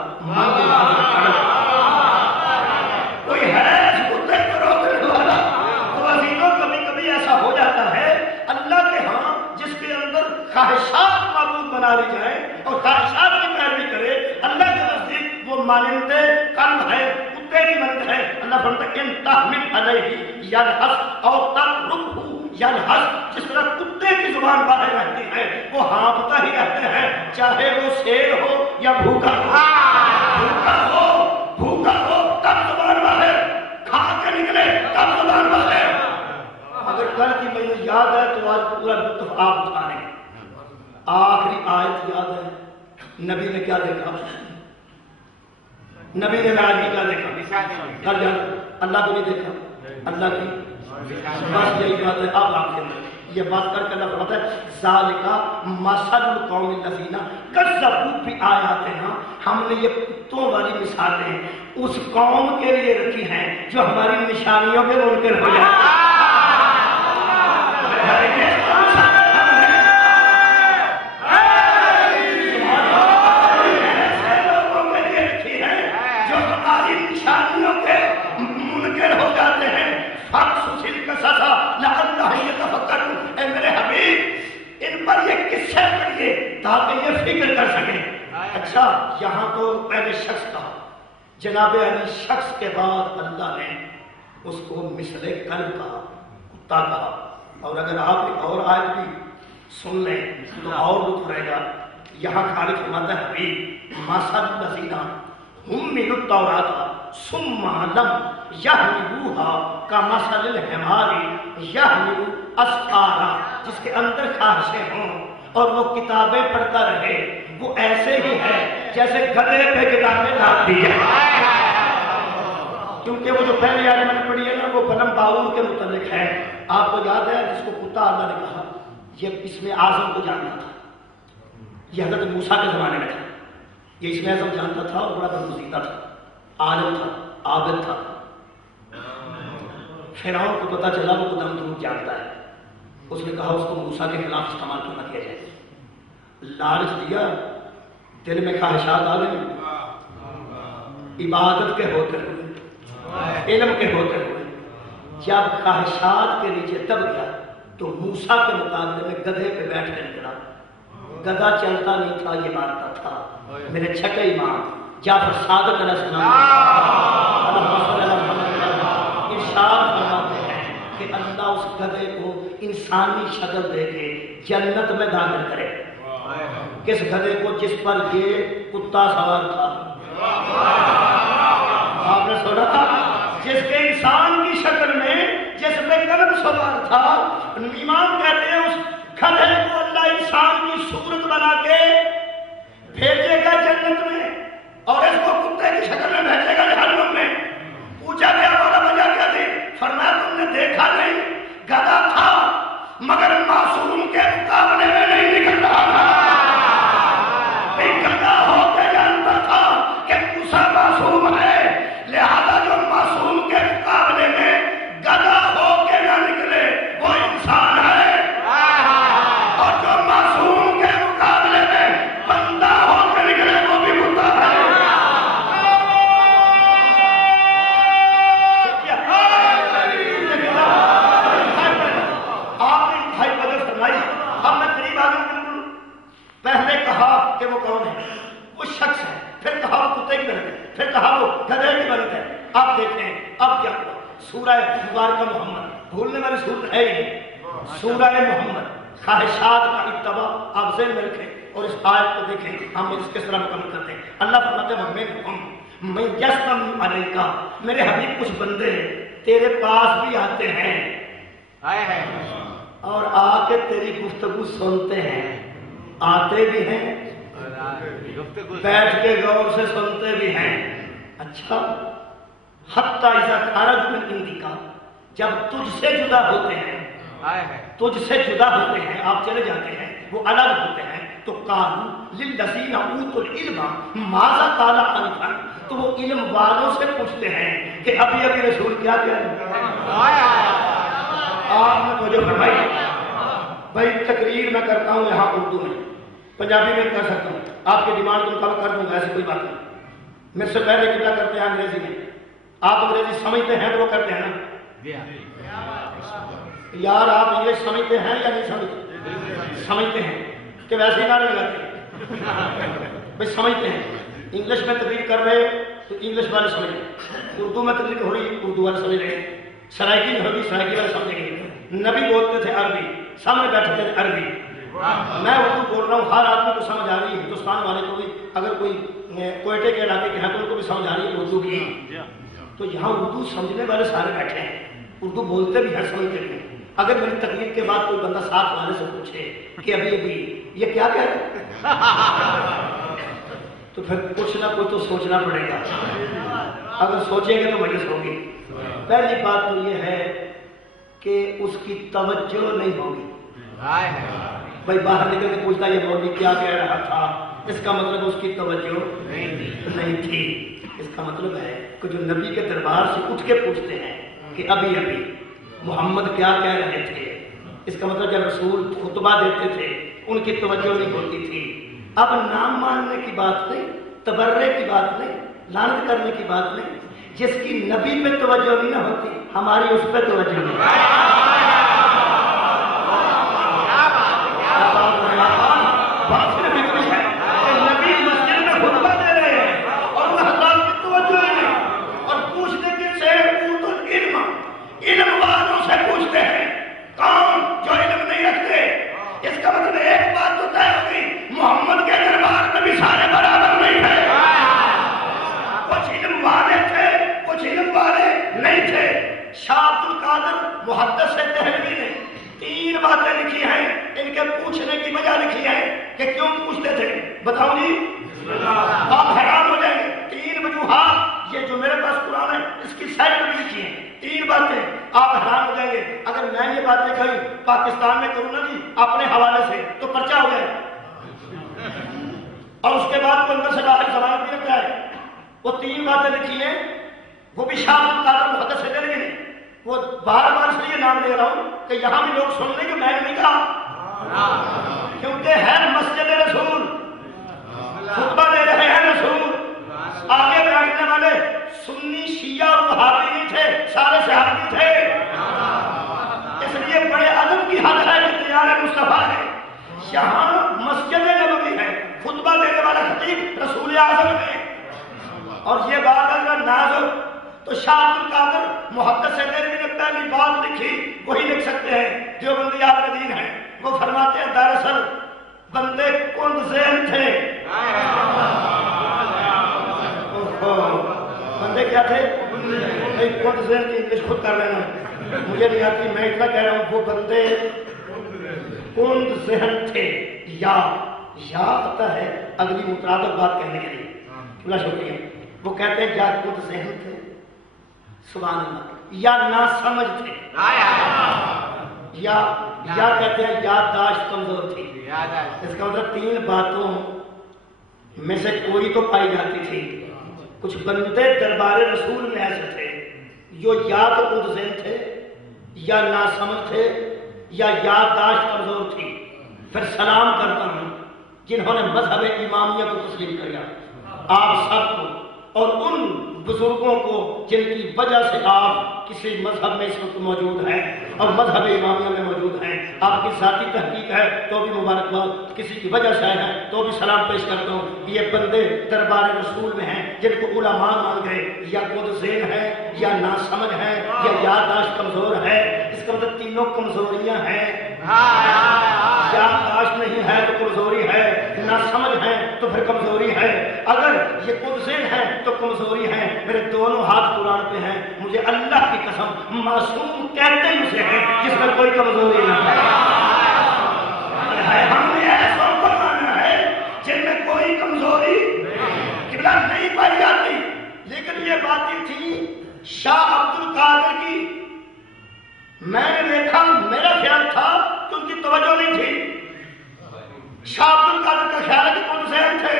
کوئی ہے کتے کو روکنے والا. تو عزیزوں کبھی کبھی ایسا ہو جاتا ہے اللہ کے ہاں جس کے اندر خواہشات معبود بنا لی جائیں اور خواہشات کی پیروی کرے, اللہ کے نزدیک وہ مانند قلب ہے, کتے کی مانند ہے. اللہ فرماتا ہے ان تحمل علیہ یلحظ او تترکہ یلحظ. جس طرح کتے کی زبان باہر رہتی ہے وہ ہانپتا ہی رہتے ہیں, چاہے وہ شیر ہو یا بھوکا ہو. بھوکا ہو تب زبان باہر, کھا کے نکلے تب زبان باہر. اگر کل کی مجھے یاد ہے تو آج پورا لطف آپ اٹھا لیں. آخری آیت یاد ہے, نبی نے کیا دیکھا؟ نبی نے راج کیا دیکھا؟ کل یاد اللہ کو نہیں دیکھا, اللہ کی بس یہی بات ہے. اب آپ کے اندر یہ بات کر کے اللہ فرماتا ہے ذالکا مثل القوم الذین کذبوا بآیاتنا. ہم نے یہ کتوں والی مثالیں اس قوم کے لیے رکھی ہیں جو ہماری نشانیوں پہ منکر ہو جاتے ہیں. ایسے لوگوں کے لیے رکھی ہیں جو ہماری نشانیوں کے منکر ہو جاتے ہیں. اے میرے حبیب ان پر یہ قصے پڑھیے تاکہ یہ فکر کر سکیں. اچھا یہاں تو پہلے شخص کہا, جناب علی شخص کے بعد اللہ نے اس کو مثل کلب کہا, کتا کہا. اور اگر آپ ایک اور آیت بھی سن لیں تو اور لطف رہے گا. یہاں خالق فرماتا ہے حبیب مثل الذین حملوا التوراۃ ثم لم یحملوها کمثل الحمار یحمل اسفارا. جس کے اندر خواہشیں ہوں اور وہ کتابیں پڑھتا رہے وہ ایسے ہی ہے جیسے گدھے پہ کتابیں ڈالتی ہے. کیونکہ وہ جو پہلے آیت میں نے پڑھی ہے نا وہ بلم باؤن کے متعلق ہے. آپ کو یاد ہے جس کو کتا اللہ نے کہا, یہ اس میں اعظم کو جانتا تھا. یہ حضرت موسیٰ کے زمانے میں تھا. یہ اس میں اعظم جانتا تھا اور بڑا برگزیدہ تھا, عالم تھا, عابد تھا. فرعون کو پتا چلا وہ قدم درود جانتا ہے. اس نے کہا اس کو موسیٰ کے خلاف استعمال کرنا کیا جائے. لالچ دیا, دل میں خواہشات آ گئے, عبادت کے ہوتے ہوئے, علم کے ہوتے ہوئے جب خواہشات کے نیچے دب گیا تو موسیٰ کے مقابلے میں گدھے پہ بیٹھ کر نکلا. گدھا چلتا نہیں تھا, یہ مارتا تھا. میرے چھٹے امام جعفر صادق علیہ السلام ارشاد فرماتے ہیں کہ اللہ اس گدھے کو انسانی شکل دے کے جنت میں داخل کرے. کس گدھے کو؟ جس پر یہ کتا سوار تھا. آپ نے سنا تھا جس کے انسان کی شکل میں جس پہ کلب سوار تھا. امام کہتے ہیں اس گدھے کو اللہ انسان کی صورت بنا کے بھیجے گا جنت میں اور اس کو کتے کی شکل میں بھیجے گا جہنم میں. پوچھا گیا والا وجہ کیا تھی؟ فرمایا تم نے دیکھا نہیں, گدھا تھا مگر معصوم کے مقابلے میں نہیں نکل رہا تھا. گدھا ہو پھر کہا وہ گدھے کی بنت ہے. اب دیکھیں اب کیا ہوا. سورہ مبارکہ محمد بھولنے والی سورت ہے ہی نہیں. سورہ محمد خواہشات کا اتباع آپ ذہن میں رکھیں اور اس آیت کو دیکھیں ہم اس کس طرح مکمل کرتے ہیں. اللہ فرماتے ہیں میں یسلم علیکا، میرے حبیب کچھ بندے تیرے پاس بھی آتے ہیں اور آ کے تیری گفتگو سنتے ہیں. آتے بھی ہیں بیٹھ کے غور سے سنتے بھی ہیں. اچھا حتیٰ اذا خرج من عندک، جب تجھ سے جدا ہوتے ہیں تجھ سے جدا ہوتے ہیں آپ چلے جاتے ہیں وہ الگ ہوتے ہیں تو قالوا للذین اوتوا العلم ماذا قال آنفا، تو وہ علم والوں سے پوچھتے ہیں کہ ابھی ابھی رسول کیا کہہ رہے ہیں. آپ نے مجھے فرمائی بھائی تقریر میں کرتا ہوں یہاں اردو میں پنجابی میں کر سکتا ہوں آپ کی ڈیمانڈ کو مطابق کر دوں گا ایسی کوئی بات نہیں. میرے سے پہلے کتنا کرتے ہیں انگریزی میں آپ انگریزی سمجھتے ہیں تو وہ کرتے ہیں نا یار آپ یہ سمجھتے ہیں یا نہیں سمجھتے؟ سمجھتے ہیں کہ ویسے ہی نہ لگاتے بھائی سمجھتے ہیں. انگلش میں تقریر کر رہے تو انگلش والے سمجھ رہے, اردو میں تقریر ہو رہی اردو والے سمجھ رہے, سرائکی میں ہوگی سرائکی والے سمجھ گئے. نبی بولتے تھے عربی, سامنے بیٹھے تھے عربی, میں اردو بول رہا ہوں, ہر آدمی کو سمجھ آ رہی ہے. ہندوستان والے کو بھی اگر کوئی کوئٹے کے علاقے کے ہیں تو ان کو بھی سمجھ آ رہی ہے اردو کی. تو یہاں اردو سمجھنے والے سارے بیٹھے ہیں, اردو بولتے بھی ہیں سمجھتے بھی ہیں. اگر میری تقریر کے بعد کوئی بندہ ساتھ والے سے پوچھے کہ ابھی ابھی یہ کیا کہہ رہے تو پھر کچھ نہ کچھ تو سوچنا پڑے گا. اگر سوچیں گے تو مجلس ہوگی. پہلی بات تو یہ ہے کہ اس کی توجہ نہیں ہوگی. بھائی باہر نکل کے پوچھتا یہ مولوی کیا کہہ رہا تھا, اس کا مطلب اس کی توجہ نہیں تھی. اس کا مطلب ہے کہ جو نبی کے دربار سے اٹھ کے پوچھتے ہیں کہ ابھی ابھی محمد کیا کہہ رہے تھے, اس کا مطلب جب رسول خطبہ دیتے تھے ان کی توجہ نہیں ہوتی تھی. اب نام ماننے کی بات نہیں, تبرے کی بات نہیں, لعنت کرنے کی بات نہیں. جس کی نبی پہ توجہ نہیں نہ ہوتی ہماری اس پہ توجہ نہیں. نبی مسجد میں خطبہ دے رہے ہیں اور وہ حضرات کی توجہ نہیں, اور پوچھنے کے سے علم والوں سے پوچھتے ہیں. کون جو علم نہیں رکھتے. اس کا مطلب ایک بات تو طے ہو گئی, محمد کے دربار میں بھی سارے برابر نہیں تھے. کچھ علم والے تھے, کچھ علم والے نہیں تھے. شاہ عبد القادر محدث دہلوی نے 3 باتیں لکھی ہیں, ان کے پوچھنے کی وجہ لکھی ہے کہ کیوں پوچھتے تھے. بتاؤ جی, آپ حیران ہو جائیں گے. 3 وجوہات, یہ جو میرے پاس قرآن ہے اس کی سائٹ میں لکھی ہیں. 3 باتیں, آپ حیران ہو جائیں گے. اگر میں یہ باتیں کہیں پاکستان میں کروں نا جی اپنے حوالے سے تو پرچہ ہو جائے, اور اس کے بعد کو اندر سے باہر ضمانت بھی رکھتا ہے. وہ 3 باتیں لکھی ہیں, وہ بھی شاہ عبد القادر محدث سے لے گئے. وہ بار بار اس لیے نام لے رہا ہوں کہ یہاں بھی لوگ سن لیں کہ میں نے نہیں کہا, کیونکہ ہے مسجد رسول, خطبہ دے رہے ہیں رسول. آگے بیٹھنے والے سنی شیعہ اور وہابی نہیں تھے, سارے صحابی تھے. اس لیے بڑے ادب کی حد ہے کہ تیار مصطفیٰ ہے. یہاں مسجد نبوی ہے, خطبہ دینے والا خطیب رسول اعظم ہے. اور یہ بات اگر نازل تو شاہ عبد القادر محدث دہلوی نے پہلی بات لکھی وہی لکھ سکتے ہیں جو بندی آپ دین ہیں. وہ فرماتے ہیں دراصل بندے کند ذہن تھے. بندے کیا تھے؟ کند ذہن کی انگلش خود کر لینا, مجھے نہیں آتی, میں اتنا کہہ رہا ہوں وہ بندے کند ذہن تھے. یا آتا ہے اگلی مترادف بات کہنے کے لیے. بڑا شکریہ. وہ کہتے ہیں یا کند ذہن تھے, سبحان اللہ, یا نہ سمجھ تھے, یا کہتے ہیں یادداشت کمزور تھی. اس کا مطلب 3 باتوں میں سے کوئی تو پائی جاتی تھی. کچھ بندے دربار رسول میں ایسے تھے جو یا تو خود ذہن تھے, یا نہ سمجھ تھے, یا یادداشت کمزور تھی. پھر سلام کرتا ہوں جنہوں نے مذہب امامیہ کو تسلیم کیا. آپ سب کو اور ان بزرگوں کو جن کی وجہ سے آپ کسی مذہب میں اس وقت موجود ہیں اور مذہب امامیہ میں موجود ہیں. آپ کی ذاتی تحقیق ہے تو بھی مبارکباد، کسی کی وجہ سے آئے ہیں تو بھی سلام پیش کرتا ہوں. یہ بندے دربار رسول میں ہیں جن کو علماء مان گئے، یا خود ذہن ہے یا ناسمجھ ہے یا یادداشت کمزور ہے. اس کا مطلب تینوں کمزوریاں ہیں. یادداشت نہیں ہے تو کمزوری ہے، ناسمجھ ہے تو پھر کمزوری ہے. اگر یہ خود ذہن ہے تو کمزوری ہے. میرے دونوں ہاتھ قرآن پہ ہیں، مجھے اللہ کی قسم معصوم کہتے ہی اسے ہیں جس میں کوئی کمزوری نہیں ہے. ہم نے ایسا فرمانا ہے جن میں کوئی کمزوری نہیں پائی جاتی. لیکن یہ باتیں تھی شاہ عبد القادر کی. میں نے دیکھا، میرا خیال تھا کہ ان کی توجہ نہیں تھی. شاہ عبد القادر کا خیال ہے کہ کون ذہن تھے،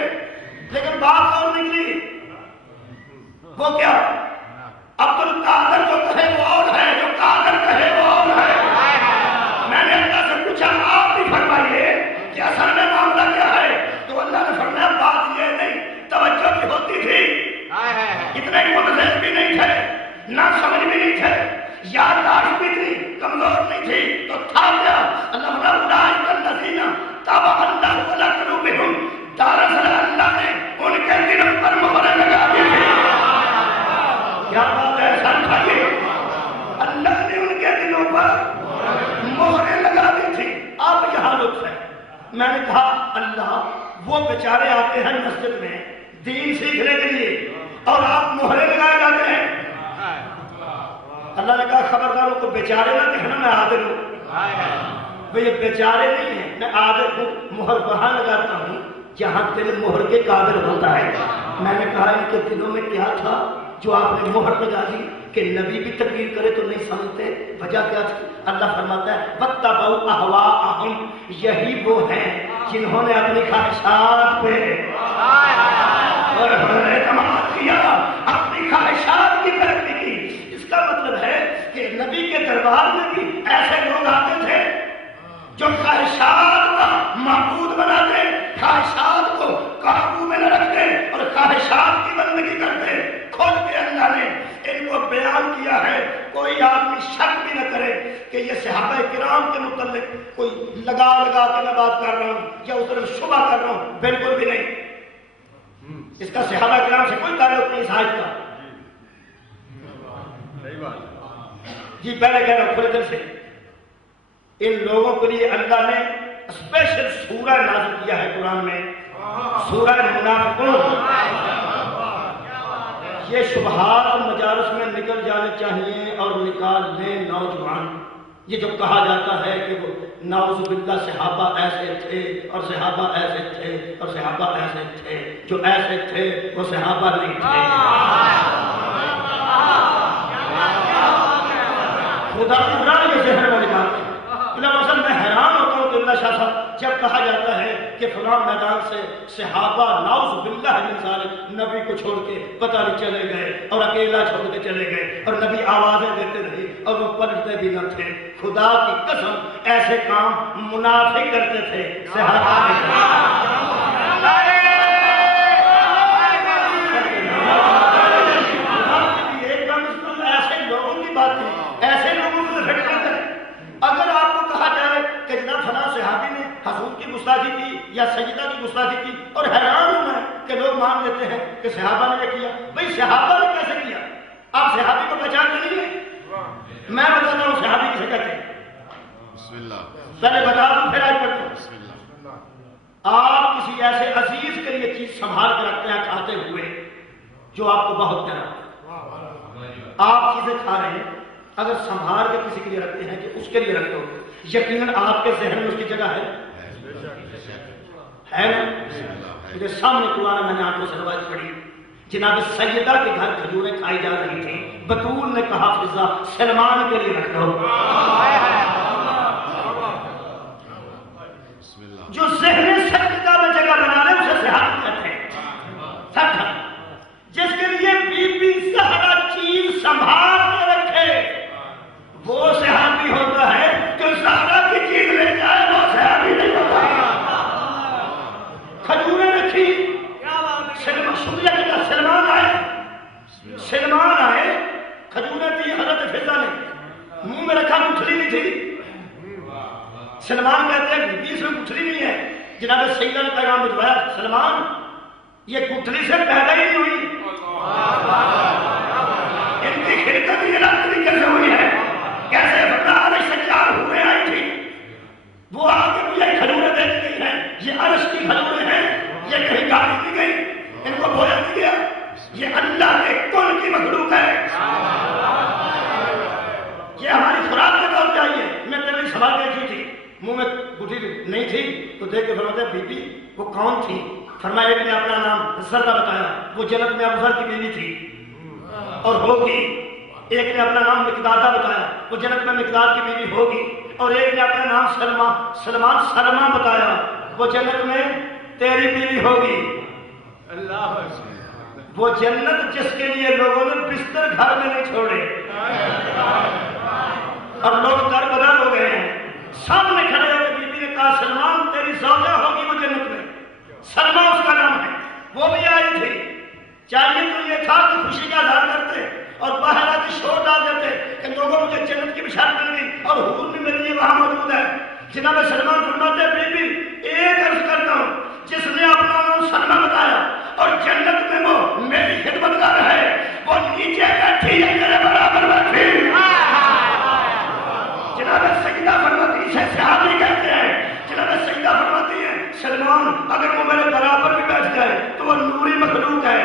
لیکن بات اور نکلی. وہ کیا؟ عبد القادر جو کہے وہ اور ہے، جو قادر کہے وہ اور ہے. میں نے اللہ سے پوچھا آپ بھی فرمائیے کہ اصل میں معاملہ کیا ہے؟ تو اللہ نے فرمایا بات یہ نہیں، توجہ بھی ہوتی تھی، اتنے متذہن بھی نہیں تھے، نہ سمجھ بھی نہیں تھے، یادداشت بھی تھی، کمزور نہیں تھی. تو تھا کیا؟ اللہ دراصل اللہ نے ان کے دلوں پر مہریں لگا دی تھی. کیا بات ہے سر بھائی؟ اللہ نے ان کے دلوں پر مہریں لگا دی تھی. آپ یہاں لطف ہے. میں نے کہا اللہ وہ بیچارے آتے ہیں مسجد میں دین سیکھنے کے لیے اور آپ مہرے لگائے جاتے ہیں. اللہ نے کہا خبردار کو بیچارے نہ کہنا، میں عادل ہوں. وہ یہ بیچارے نہیں ہیں، میں عادل ہوں. مہر وہاں لگاتا ہوں جہاں دل مہر کے قابل ہوتا ہے. میں نے کہا ان کے دلوں میں کیا تھا جو آپ نے مہر لگا دی کہ نبی بھی تقریر کرے تو نہیں سمجھتے؟ وجہ کیا تھی؟ اللہ فرماتا ہے وَاتَّبَعُوا أَهْوَاءَهُمْ، یہی وہ ہیں جنہوں نے اپنی خواہشات پہ کیا، اپنی خواہشات کی پیروی کی. اس کا مطلب ہے کہ نبی کے دربار میں بھی ایسے لوگ آتے تھے جو خواہشات کا معبود بناتے، خواہشات کو قابو میں نہ رکھتے اور خواہشات کی بندگی کرتے. کھول کے اللہ نے ان کو بیان کیا ہے. کوئی آدمی شک بھی نہ کرے کہ یہ صحابہ کرام کے متعلق کوئی لگا کے میں بات کر رہا ہوں یا اس طرف شبہ کر رہا ہوں، بالکل بھی نہیں. اس کا صحابہ کرام سے کوئی تعلق نہیں. ساج کا جی پہلے کہہ رہا ہوں کھلے دل سے، ان لوگوں کے لیے اللہ نے اسپیشل سورہ نازل کیا ہے قرآن میں، سورہ منافقون. یہ شبہات مجالس میں نکل جانے چاہیے اور نکال لیں نوجوان. یہ جو کہا جاتا ہے کہ وہ نعوذ باللہ صحابہ ایسے تھے اور صحابہ ایسے تھے اور صحابہ ایسے تھے، جو ایسے تھے وہ صحابہ نہیں تھے. خدا یہ ذہن میں نکالتے. میں حیران ہوتا ہوں کہ اللہ شاہ صاحب جب کہا جاتا ہے کہ فلاں میدان سے صحابہ نعوذ باللہ من ذالک نبی کو چھوڑ کے پتہ نہیں چلے گئے اور اکیلا چھوڑ کے چلے گئے اور نبی آوازیں دیتے رہے اور وہ پلٹتے بھی نہ تھے. خدا کی قسم ایسے کام منافق کرتے تھے. صحابہ ایسے لوگوں کی بات ہے، ایسے لوگوں کو فٹ کرتے ہیں. اگر آپ کو کہا جائے کہ جناب فلاں صحابی نے حضور کی گستاخی کی یا سیدہ کی گستاخی کی، اور حیران ہوں میں کہ لوگ مان لیتے ہیں کہ صحابہ نے یہ کیا. بھائی صحابہ نے کیسے کیا؟ آپ صحابی کو پہچانتے نہیں ہیں؟ میں بتاتا ہوں صحابی کسے کہتے ہیں. بسم اللہ. پہلے بتا دوں پھر آج پڑھتا ہوں. بسم اللہ. آپ کسی ایسے عزیز کے لیے چیز سنبھال کے رکھتے ہیں کھاتے ہوئے جو آپ کو بہت پیارا ہے. آپ چیزیں کھا رہے ہیں، اگر سنبھال کے کسی کے لیے رکھتے ہیں کہ اس کے لیے رکھتے ہو، یقیناً آپ کے ذہن میں اس کی جگہ ہے نا. مجھے سامنے قرآن میں نے آنکھوں سے روایت پڑھی، جناب سیدہ کے گھر کھجوریں کھائی جا رہی تھی. بطول نے کہا فضا سلمان کے لیے رکھ دو. جو ذہن سیدہ میں جگہ بنا لے اسے صحابی کہتے ہیں. جس کے لیے بی بی زہرا چیز سنبھال کے رکھے وہ صحابی ہوتا ہے. جو زہرا کی چیز لے جائے وہ صحابی نہیں ہوتا. کھجوریں رکھی، سلمان آئے تھی. سلمان کہتے ہیں بیوی اس میں گٹھلی نہیں ہے. جناب سیدہ نے پیغام بھجوایا سلمان یہ گٹھلی سے پیدا ہی نہیں ہوئی, ان کی خلقت یہ طریقے سے ہوئی ہے. کیسے بندہ عرش سے 4 حوریں آئی تھی, وہ آ کے مجھے کھجوریں دے گئی ہیں, یہ عرش کی کھجوریں ہیں, یہ کہیں گاڑی نہیں گئی, ان کو بویا نہیں گیا, یہ اللہ کے کون کی مخلوق ہے. یہ ہماری خوراک کے طور پہ آئی ہے. میں تیری سوال دیکھی تھی, منہ میں گٹھی نہیں تھی تو دیکھ کے فرماتے بی بی وہ کون تھی؟ فرمایا ایک نے اپنا نام زرہ بتایا, وہ جنت میں ابوذر کی بیوی تھی اور ہوگی. ایک نے اپنا نام مقدادہ بتایا, وہ جنت میں مقداد کی بیوی ہوگی. اور ایک نے اپنا نام سلمہ بتایا, وہ جنت میں تیری بیوی ہوگی. اللہ وہ جنت جس کے لیے لوگوں نے بستر گھر میں نہیں چھوڑے اور لوگ در بدر ہو گئے ہیں. سامنے کھڑے ہو کے بیوی نے کہا سلمان تیری زوجہ ہوگی وہ جنت میں, سلمہ اس کا نام ہے, وہ بھی آئی تھی. چاہیے تو یہ تھا کہ خوشی کا اظہار کرتے اور باہر آ کے شور ڈال دیتے کہ لوگوں مجھے جنت کی بشارت مل گئی اور حور بھی میرے لیے وہاں موجود ہے. جناب سلمان فرماتے ہیں بی بی ایک عرض کرتا ہوں, جس نے اپنا نام سلمہ بتایا اور جنت میں وہ میری خدمت کر ہے, وہ نیچے بیٹھی ہے میرے برابر بیٹھی. جناب سیدہ فرماتی اسے صحابی کہتے ہیں, جناب سیدہ فرماتی ہیں سلمان اگر وہ میرے برابر بھی بیٹھ جائے تو وہ نوری مخلوق ہے.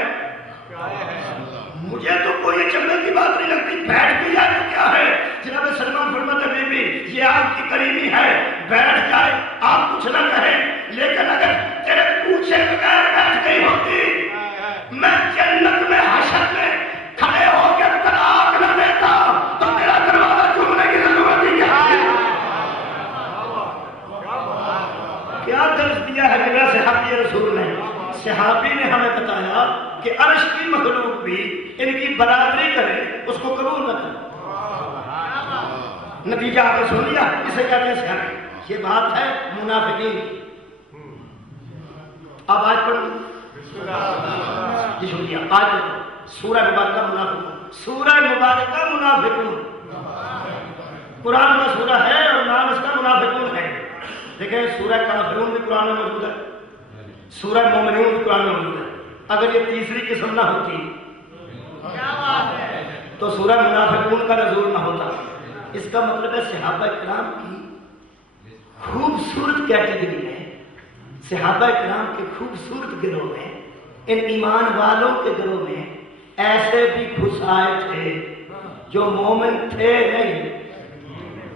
مجھے تو کوئی چمڑے کی بات نہیں لگتی, بیٹھ بھی جائے تو کیا ہے. جناب سلمان فرماتے بی بی یہ آپ کی کریمی ہے, بیٹھ جائے آپ کچھ نہ کہیں, لیکن اگر تیرے پوچھے بغیر بیٹھ گئی ہوتی میں جنت میں حشر میں کھڑے ہو کے طلاق نہ دیتا تو میرا دروازہ چومنے کی ضرورت ہی کیا ہے. کیا درس دیا ہے میرا صحابی رسول نے. صحابی نے ہمیں بتایا کہ عرش کی مخلوق بھی ان کی برابری کرے, اس کو قبول نہ کرے. نتیجہ آپ نے سن لیا, اسے کہتے ہیں صحابی. یہ بات ہے منافقین. اب آج پڑھو جی شکریہ. آج سورہ مبارکہ منافقون, سورہ مبارکہ منافقون قرآن کا سورہ ہے اور نام اس کا منافقون ہے. دیکھیں سورہ کافرون بھی قرآن میں موجود ہے, سورہ مومنون بھی قرآن میں موجود ہے. اگر یہ تیسری قسم نہ ہوتی تو سورہ منافقون کا نزول نہ ہوتا. اس کا مطلب ہے صحابہ کرام کی خوبصورت کیٹیگری ہے, صحابہ کرام کے خوبصورت گروہ میں, ان ایمان والوں کے گروہ میں ایسے بھی گھس آئے تھے جو مومن تھے نہیں,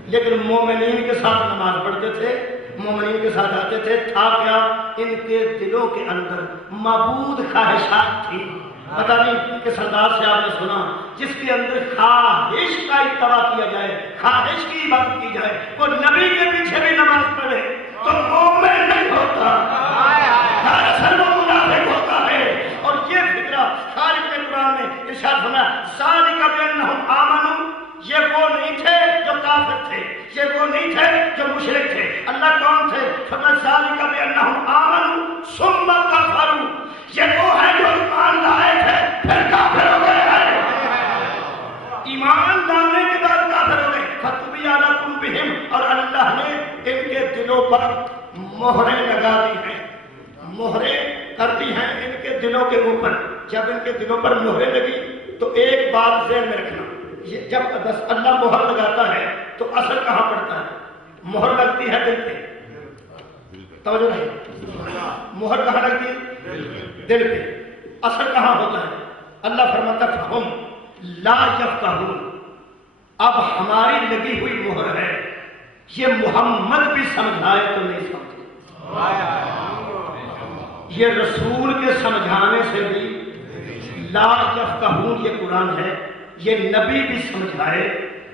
لیکن مومنین کے ساتھ نماز پڑھتے تھے, مومنین کے ساتھ آتے تھے. تھا کیا ان کے دلوں کے اندر معبود خواہشات تھی. پتہ نہیں کہ سردار سے آپ نے سنا جس کے اندر خواہش کا اتباع کیا جائے, خواہش کی عبادت کی جائے, وہ نبی کے پیچھے بھی نماز پڑھے تو مومن نہیں ہوتا, دراصل وہ منافق ہوتا ہے. اور یہ فکرہ خالق نے قرآن میں ارشاد فرمایا ذالک بانہم آمنوا, یہ وہ نہیں تھے جو کافر تھے, یہ وہ نہیں تھے جو مشرک تھے. اللہ کون تھے؟ فرمایا ذالک بانہم آمنوا ثم کفروا, یہ وہ ہے جو ایمان لائے تھے پھر کافر ہو گئے ہیں. ایمان لانے کے بعد کافر ہو گئے. فطبع علی قلوبہم, اور اللہ نے ان کے دلوں پر مہریں لگا دی ہیں, مہریں کر دی ہیں ان کے دلوں کے اوپر. جب ان کے دلوں پر مہریں لگی تو ایک بات ذہن میں رکھنا, جب اللہ مہر لگاتا ہے تو اثر کہاں پڑتا ہے؟ مہر لگتی ہے دل پہ, توجہ نہیں, مہر کہاں لگتی ہے؟ دل پہ. اثر کہاں ہوتا ہے؟ اللہ فرماتا فہم لا یفقہون, اب ہماری لگی ہوئی مہر ہے, یہ محمد بھی سمجھائے تو نہیں سمجھے, یہ رسول کے سمجھانے سے بھی لا یفقہون, یہ قرآن ہے, یہ نبی بھی سمجھائے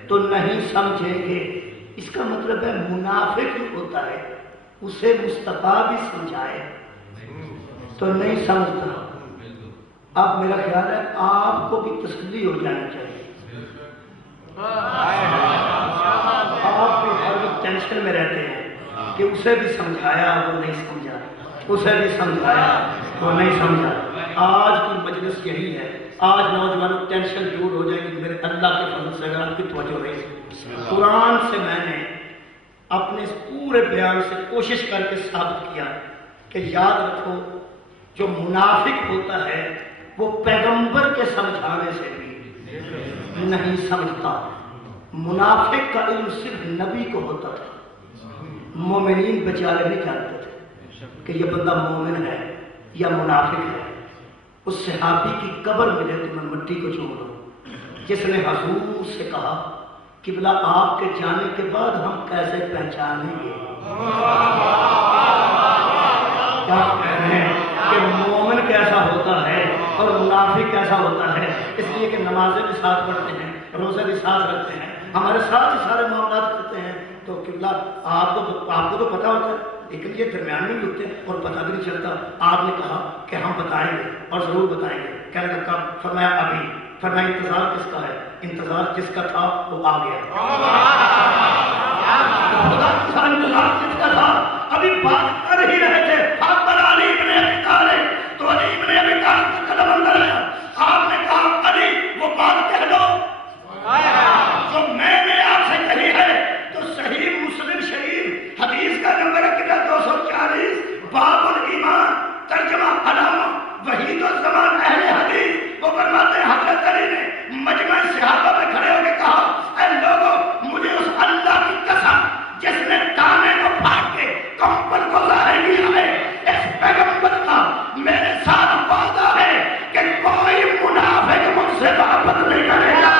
تو نہیں سمجھیں گے. اس کا مطلب ہے منافق ہوتا ہے, اسے مصطفیٰ بھی سمجھائے تو نہیں سمجھتا. اب میرا خیال ہے آپ کو بھی تسلی ہو جانی چاہیے. آپ بھی ہر وقت ٹینشن میں رہتے ہیں کہ اسے بھی سمجھایا وہ نہیں سمجھا, اسے بھی سمجھایا وہ نہیں سمجھا. آج کی مجلس یہی ہے, آج نوجوانوں ٹینشن دور ہو جائے گی میرے اللہ کے فضل سے اگر آپ کی توجہ رہی. قرآن سے میں نے اپنے اس پورے بیان سے کوشش کر کے ثابت کیا کہ یاد رکھو جو منافق ہوتا ہے وہ پیغمبر کے سمجھانے سے بھی نہیں سمجھتا. منافق کا علم صرف نبی کو ہوتا تھا. مومنین بیچارے نہیں جانتے تھے کہ یہ بندہ مومن ہے یا منافق ہے. اس صحابی کی قبر ملے تو میں مٹی کو چوم لوں جس نے حضور سے کہا قبلہ آپ کے جانے کے بعد ہم کیسے پہچانیں گے کیا کہہ رہے ہیں کہ مومن کیسا ہوتا ہے اور منافق کیسا ہوتا ہے. اس لیے کہ نمازیں بھی ساتھ پڑھتے ہیں, روزے بھی ساتھ رکھتے ہیں, ہمارے ساتھ ہی سارے معاملات کرتے ہیں. تو قبلہ آپ کو تو پتا ہوتا ہے لیکن یہ درمیان میں بھی ہوتے ہیں اور پتہ بھی نہیں چلتا. آپ نے کہا کہ ہم بتائیں گے اور ضرور بتائیں گے. کہنے کا کب؟ فرمایا ابھی. فرمایا انتظار کس کا ہے؟ انتظار جس کا تھا وہ آ گیا. انتظار جس کا تھا ابھی بات کر ہی رہے تھے. علی ابن ابی طالب تو علی ابن ابی طالب کا قدم اندر آیا. آپ نے کہا علی وہ بات کہہ دو جو میں نے آپ سے کہی ہے. تو صحیح مسلم شریف حدیث کا نمبر ہے 240 باب الایمان ترجمہ علامہ وحید الزمان اہل حدیث. وہ فرماتے ہیں حضرت علی نے مجمع صحابہ میں کھڑے ہو کے کہا اے لوگوں مجھے اس اللہ کی قسم جس نے تانے کو پھاڑ کے کمبل کو ظاہر کیا ہے اس پیغمبر کا میرے ساتھ وعدہ ہے کہ کوئی منافق مجھ سے محبت نہیں کرے گا.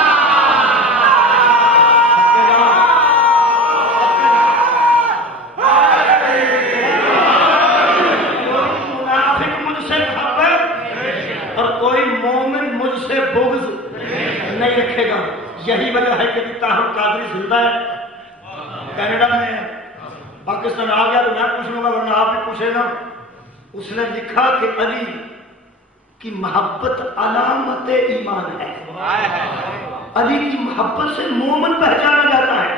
نہیں رکھے گا. یہی وجہ ہے کہ تاہم قادری زندہ ہے, کینیڈا میں ہے. پاکستان آ گیا تو میں پوچھ لوں گا ورنہ آپ بھی پوچھے گا. اس نے لکھا کہ علی کی محبت علامت ایمان ہے. علی کی محبت سے مومن پہچانا جاتا ہے.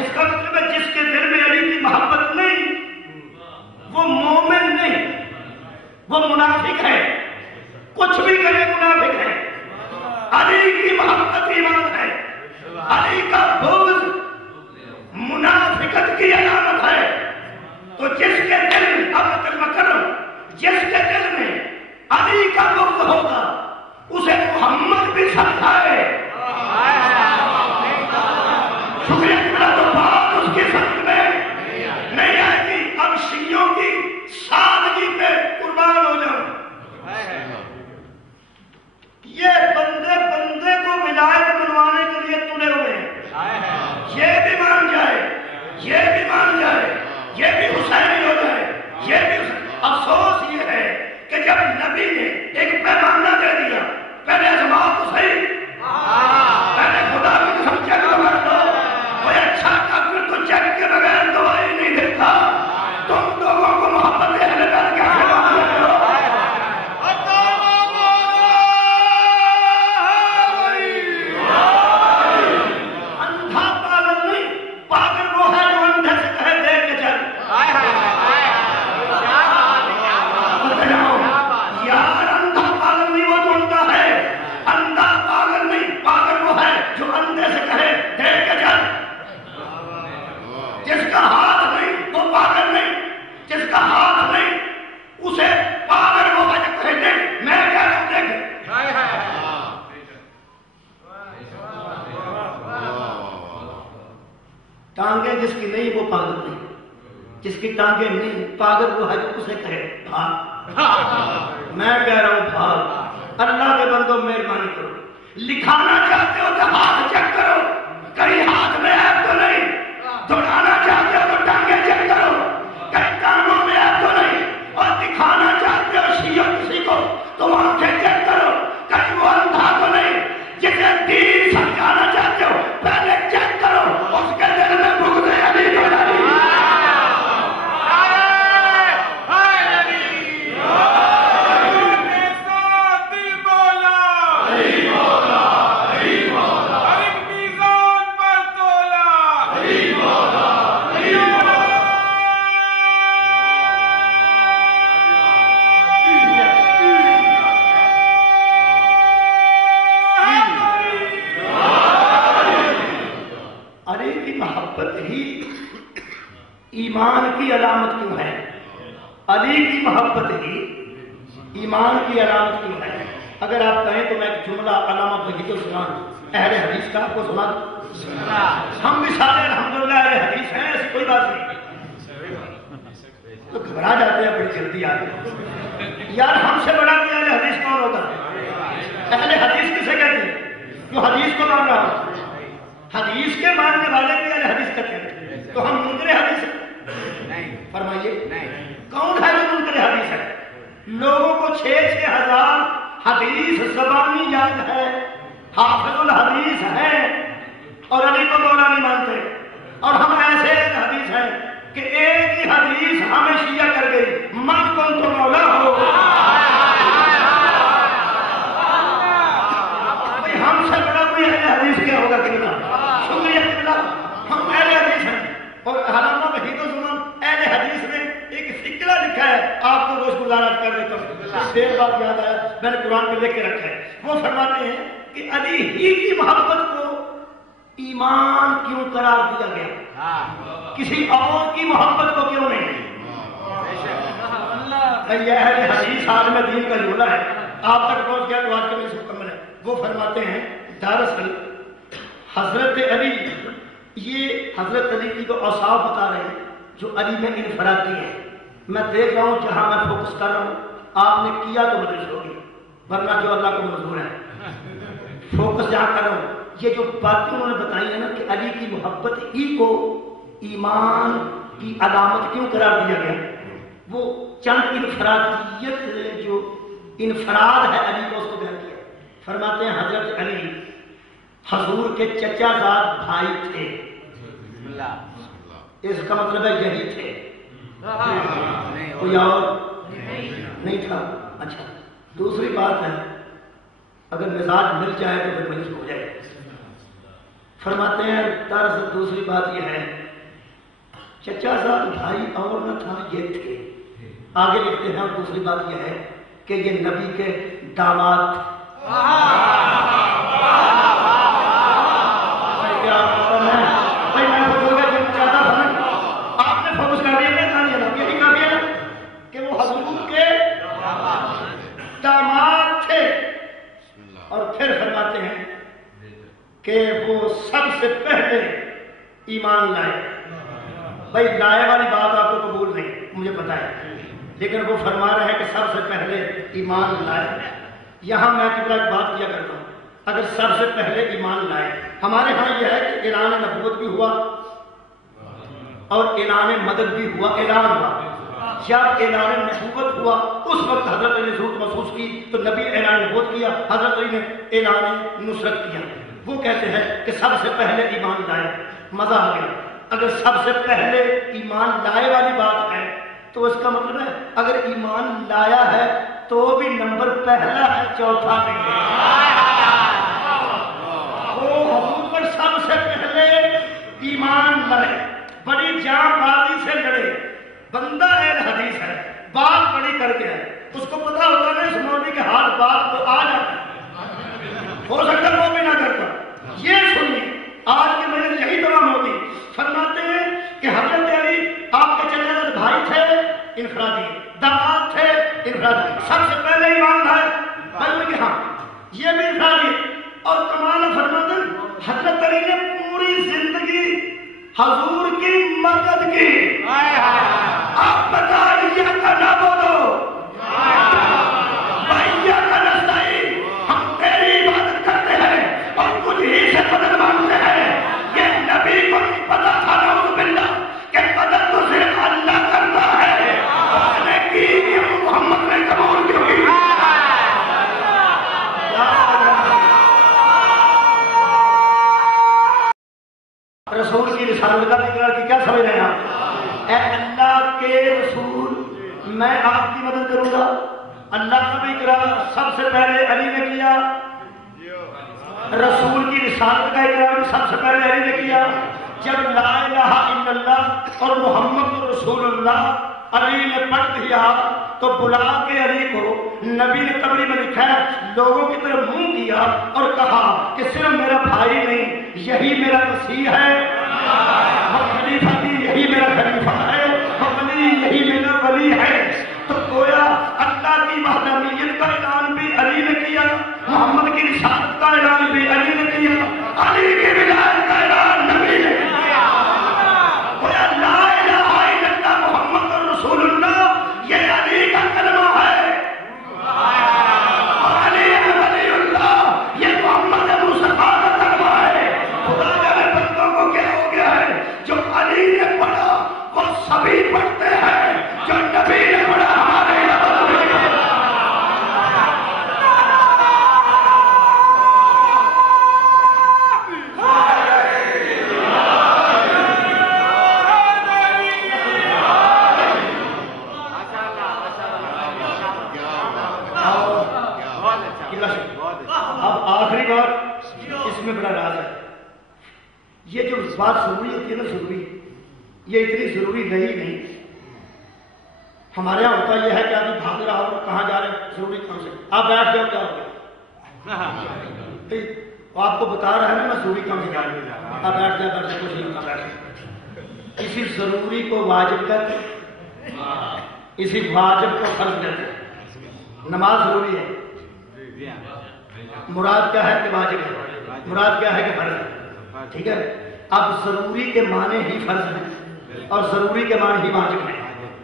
اس کا مطلب ہے جس کے دل میں علی کی محبت نہیں وہ مومن نہیں, وہ منافق ہے. کچھ بھی کرے منافق ہے. علی کی محبت ایمان ہے. علی کا بغض منافقت کی علامت ہے. تو جس کے دل میں جس کے دل میں علی کا بغض ہوگا اسے محمد بھی سمجھائے. شکریہ کرا تو بات اس کی سمجھ میں نہیں آئے گی. اب شیعوں کی سادگی پہ قربان ہو جاؤ. یہ بندے کو ولایت بنوانے کے لیے تلے ہوئے ہیں. یہ بھی مان جائے, یہ بھی مان جائے, یہ بھی حسینی ہو جائے, یہ بھی افسوس یہ ہے کہ جب نبی نے ایک پیمانہ دے دیا پہلے ازماؤ تو صحیح, پہلے خدا کی قسم چیک تو کر دو. کوئی اچھا ڈاکٹر تو چیک کے بغیر دوائی نہیں دیتا. تم لوگوں کو محبت اہل بیت کیسے معلوم کرو؟ ٹانگیں جس کی نہیں وہ پاگل نہیں, جس کی ٹانگیں نہیں پاگل وہ ہے اسے کہے بھاگ. میں کہہ رہا ہوں بھاگ. اللہ کے بندوں مہربانی کرو. لکھانا چاہتے ہو تو ہاتھ چیک کرو کہیں ہاتھ میں ایپ تو نہیں. دوڑانا چاہتے ہو تو ٹانگیں چیک کرو کہیں کانوں میں ایپ تو نہیں. اور دکھانا چاہتے ہو شیعہ کسی کو تو آنکھیں چیک کرو کہیں وہ اندھا تو نہیں. جسے دین سمجھانا چاہتے ہو پہلے چیک کرو اس کے دل میں بغض علی ہو جائے. دل بولا ایمان کی علامت کیوں ہے؟ علی کی محبت ہی ایمان کی علامت کیوں ہے؟ اگر آپ کہیں تو میں ایک جملہ علامہ وحید السلام اہل حدیث کا آپ کو سنا دوں. ہم بھی سارے الحمدللہ اہل حدیث ہیں، ایسی کوئی بات نہیں. تو گھبرا جاتے ہیں بڑی جلدی آتے ہیں. یار ہم سے بڑا بھی اہل حدیث کون ہوگا؟ اہل حدیث کسے کہتے ہیں؟ جو حدیث کو مان رہا ہو. حدیث کے ماننے والے بھی اہل حدیث کہتے ہیں. تو ہم منکر حدیث نہیں. فرمائیے کون ہے جو منکر حدیث ہے؟ لوگوں کو 6,000 حدیث زبانی یاد ہے، حافظ الحدیث ہے، اور علی کو مولا نہیں مانتے. اور ہم ایسے ایک حدیث ہیں کہ ایک ہی حدیث ہمیں شیعہ کر گئی، من کن تو مولا ہو. ہم سے بڑا کوئی اہل حدیث کیا ہوگا؟ کتنا شکریہ کتنا ہم اہل حدیث ہیں. اور علامہ وحید الزمان اہل حدیث نے ایک فقرہ لکھا ہے، آپ کو روز گزارش کر دیتا ہوں. دیر بعد یاد آیا، میں نے قرآن پہ لکھ کے رکھا ہے. وہ فرماتے ہیں کہ علی ہی کی محبت کو ایمان کیوں قرار دیا گیا، کسی اور کی محبت کو کیوں نہیں؟ یہ اہل حدیث عالم دین کا جملہ ہے، آپ تک پہنچ گیا تو آج کے سے مکمل ہے. وہ فرماتے ہیں دراصل حضرت علی، یہ حضرت علی کی تو اوصاف بتا رہے ہیں جو علی میں انفرادی ہیں. میں دیکھ رہا ہوں جہاں میں فوکس کر رہا ہوں آپ نے کیا تو مدرس ہوگی، ورنہ جو اللہ کو منظور ہے. فوکس جہاں کر رہا ہوں، یہ جو باتیں انہوں نے بتائی ہیں نا کہ علی کی محبت ہی کو ایمان کی علامت کیوں قرار دیا گیا، وہ چند انفرادیت جو انفراد ہے علی کو اس کو بیان کیا. فرماتے ہیں حضرت علی حضور کے چچا زاد بھائی تھے. اس کا مطلب ہے یہی تھے، کوئی اور نہیں تھا. اچھا دوسری بات ہے، اگر مزاج مل جائے تو پھر مجلس ہو جائے. فرماتے ہیں دراصل دوسری بات یہ ہے چچا زاد بھائی اور نہ تھا، یہ تھے. آگے لکھتے ہیں اور دوسری بات یہ ہے کہ یہ نبی کے داماد تھے. آپ نے فوکس کر دیا یہی کر دیا کہ وہ حضور کے داماد تھے. اور پھر فرماتے ہیں کہ وہ سب سے پہلے ایمان لائے. بھائی لائے والی بات آپ کو قبول نہیں، مجھے پتا ہے، لیکن وہ فرما رہے ہیں کہ سب سے پہلے ایمان لائے. یہاں میں کتنا ایک بات کیا کرتا ہوں، اگر سب سے پہلے ایمان لائے، ہمارے ہاں یہ ہے کہ اعلان نبوت بھی ہوا اور اعلان مدد بھی ہوا. اعلان ہوا، جب اعلان نبوت ہوا اس وقت حضرت علی نے ضرورت محسوس کی تو نبی اعلان نبوت کیا، حضرت علی نے اعلان نصرت کیا. وہ کہتے ہیں کہ سب سے پہلے ایمان لائے. مزہ آ گیا. اگر سب سے پہلے ایمان لائے والی بات ہے تو اس کا مطلب ہے اگر ایمان لایا ہے تو بھی نمبر پہلا ہے، چوتھا نہیں ہے. وہ حضور پر سب سے پہلے ایمان لائے، بڑی جان بازی سے لڑے. بندہ اہل حدیث ہے، بات بڑی کر کے ہے، اس کو پتا ہوتا ہے اس مولوی کے ہاتھ بات تو آ جاتا ہے، ہو سکتا ہے وہ بھی نہ کرتا. یہ سنیے آج کی مجلس یہی تمام ہوگی. فرماتے ہیں کہ حضرت علی آپ کے چچا زاد بھائی تھے انفرادی، داماد تھے انفرادی، سب سے پہلے ایمان لائے بھائی کے ہاں یہ بھی انفرادی. اور کمال فرماتے ہیں حضرت علی نے پوری زندگی حضور کی مدد کی. آپ بتائیے کا نہ بولو بھیا کا نستعین، ہم تیری عبادت کرتے ہیں اور کچھ ہی سے مدد مانگتے ہیں. یہ نبی کو نہیں پتا تھا نعوذ باللہ کہ مدد تو صرف اللہ کرتا ہے. اس نے کی محمد نے قبول کیوں کی؟ رسول کی رسالت کا اقرار کی کیا سمجھ رہے ہیں آپ؟ اے اللہ کے رسول میں آپ کی مدد کروں گا. اللہ کا بھی اقرار سب سے پہلے علی نے کیا، رسول کی رسالت کا اقرار سب سے پہلے علی نے کیا. جب لا الہ الا اللہ اور محمد رسول اللہ علی نے پڑھ دیا تو بلا کے علی کو نبی نے قبری میں لکھا ہے لوگوں کی طرف منہ کیا اور کہا کہ صرف میرا بھائی نہیں، یہی میرا مسیح ہے، خلیفہ بھی یہی میرا خلیفہ ہے. ولی ہے تو گویا اللہ کی وحدانیت کا اعلان بھی علی نے کیا، محمد کی رسالت کا اعلان بھی علی نے کیا، علی کی ولایت کا اعلان نبی نے کیا۔ گویا لا الہ الا اللہ محمد رسول اللہ یہ علی کا کلمہ ہے، اور علی ولی اللہ یہ محمد مصطفیٰ کا کلمہ ہے۔ خدا جانے بندوں کو کیا ہو گیا ہے، جو علی نے پڑھا وہ سبھی پڑھتے ہیں، جو نبی نے پڑھا ہمارے اب آخری بات اس میں بڑا راز ہے، یہ جو بات ضروری ہوتی ہے نا، ضروری یہ اتنی ضروری نہیں۔ ہمارے یہاں ہوتا یہ ہے کہ آدمی بھاگ رہا ہو کہاں جا رہے ہیں، ضروری کام سے آپ بیٹھ جاؤ، کیا ہو گیا؟ وہ آپ کو بتا رہا ہے نا میں ضروری کام سے جا رہا ہوں، آپ بیٹھ جائے کر کچھ نہیں ہوتا، بیٹھ اسی ضروری کو واجب کرتے، اسی واجب کو فرض کرتے۔ نماز ضروری ہے، مراد کیا ہے کہ واجب ہے، مراد کیا ہے کہ فرض ہے، ٹھیک ہے۔ اب ضروری کے معنی ہی فرض ہیں اور ضروری کے معنی ہی واجب ہیں۔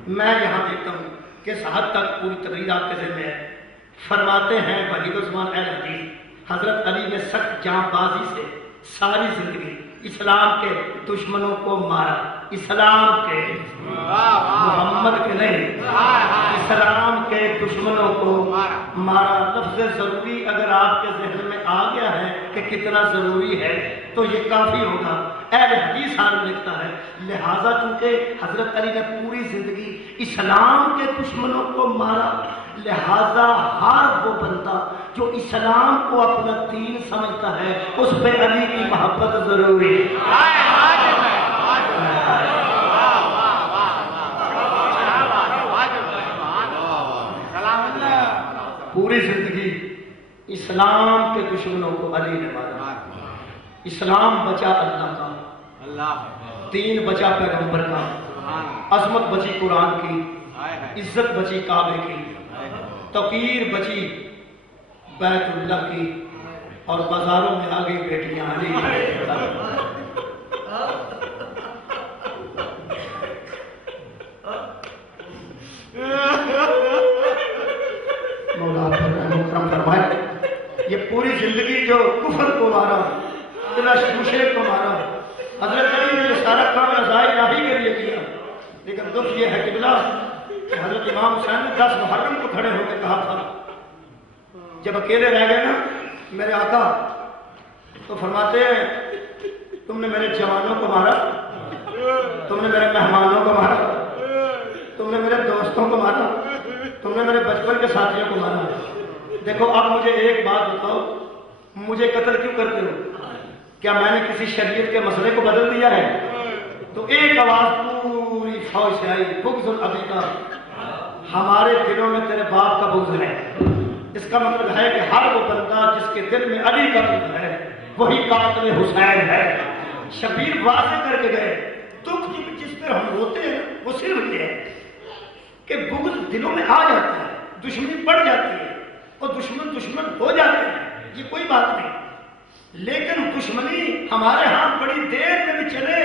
میں یہاں دیکھتا ہوں کہ اس حد تک پوری تقریر آپ کے ذہن میں ہے، فرماتے ہیں وحید عثمان اہل حدیث حضرت علی نے سخت جاں بازی سے ساری زندگی اسلام کے دشمنوں کو مارا، اسلام کے محمد کے نہیں، اسلام کے دشمنوں کو مارا۔ لفظ ضروری اگر آپ کے ذہن میں آ گیا ہے کہ کتنا ضروری ہے تو یہ کافی ہوگا۔ اہل حدیث عالم لکھتا ہے لہذا چونکہ حضرت علی نے پوری زندگی اسلام کے دشمنوں کو مارا، لہذا ہر وہ بندہ جو اسلام کو اپنا دین سمجھتا ہے اس پہ علی کی محبت ضروری ہے۔ پوری زندگی اسلام کے دشمنوں کو علی نے مارا۔ اسلام بچا اللہ کا، دین بچا پیغمبر کا، عظمت بچی قرآن کی، عزت بچی کعبے کی، توقیر بچی بیت اللہ کی، اور بازاروں میں آ گئی بیٹیاں علی مولا محترم فرمائے یہ پوری زندگی جو کفر کو مارا، مشرک کو مارا، حضرت علی نے یہ سارا کام رضائے الہی کے لیے کیا، لیکن دکھ یہ ہے کہ حضرت امام حسین نے 10 محرم کو کھڑے ہو کے کہا تھا، جب اکیلے رہ گئے نا میرے آقا تو فرماتے ہیں تم نے میرے جوانوں کو مارا، تم نے میرے مہمانوں کو مارا، تم نے میرے دوستوں کو مارا، تم نے میرے بچپن کے ساتھیوں کو مارا، دیکھو اب مجھے ایک بات بتاؤ، مجھے قتل کیوں کرتے ہو؟ کیا میں نے کسی شریعت کے مسئلے کو بدل دیا ہے؟ تو ایک آواز پوری فوج سے آئی، بغض الابی کا، ہمارے دلوں میں تیرے باپ کا بغض ہے۔ اس کا مطلب ہے کہ ہر وہ بندہ جس کے دل میں علی کا بغض ہے وہی قاتل حسین ہے۔ شبیر واضح کر کے گئے دکھ جس پر ہم روتے ہیں وہ صرف یہ ہے کہ بغض دلوں میں آ جاتا ہے، دشمنی بڑھ جاتی ہے اور دشمن ہو جاتے ہیں، یہ کوئی بات نہیں، لیکن دشمنی ہمارے ہاں بڑی دیر میں بھی چلے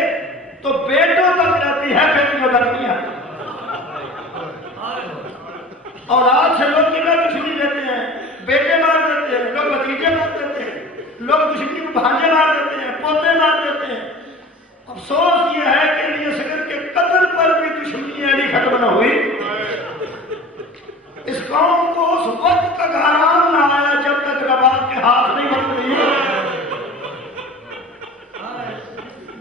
تو بیٹوں تک جاتی ہے، بیٹیوں تک نہیں آتی۔ اور آج سے لوگ کتنا دشمنی لیتے ہیں، بیٹے مار دیتے ہیں، لوگ بھتیجے مار دیتے ہیں، لوگ دشمنی کو بھانجے مار دیتے ہیں، پوتے مار دیتے ہیں۔ افسوس یہ ہے کہ علی اصغر کے قتل پر بھی دشمنی علی ختم نہ ہوئی۔ اس قوم کو اس وقت تک آرام نہ آیا جب تک رباب کے ہاتھ نہیں بن رہی۔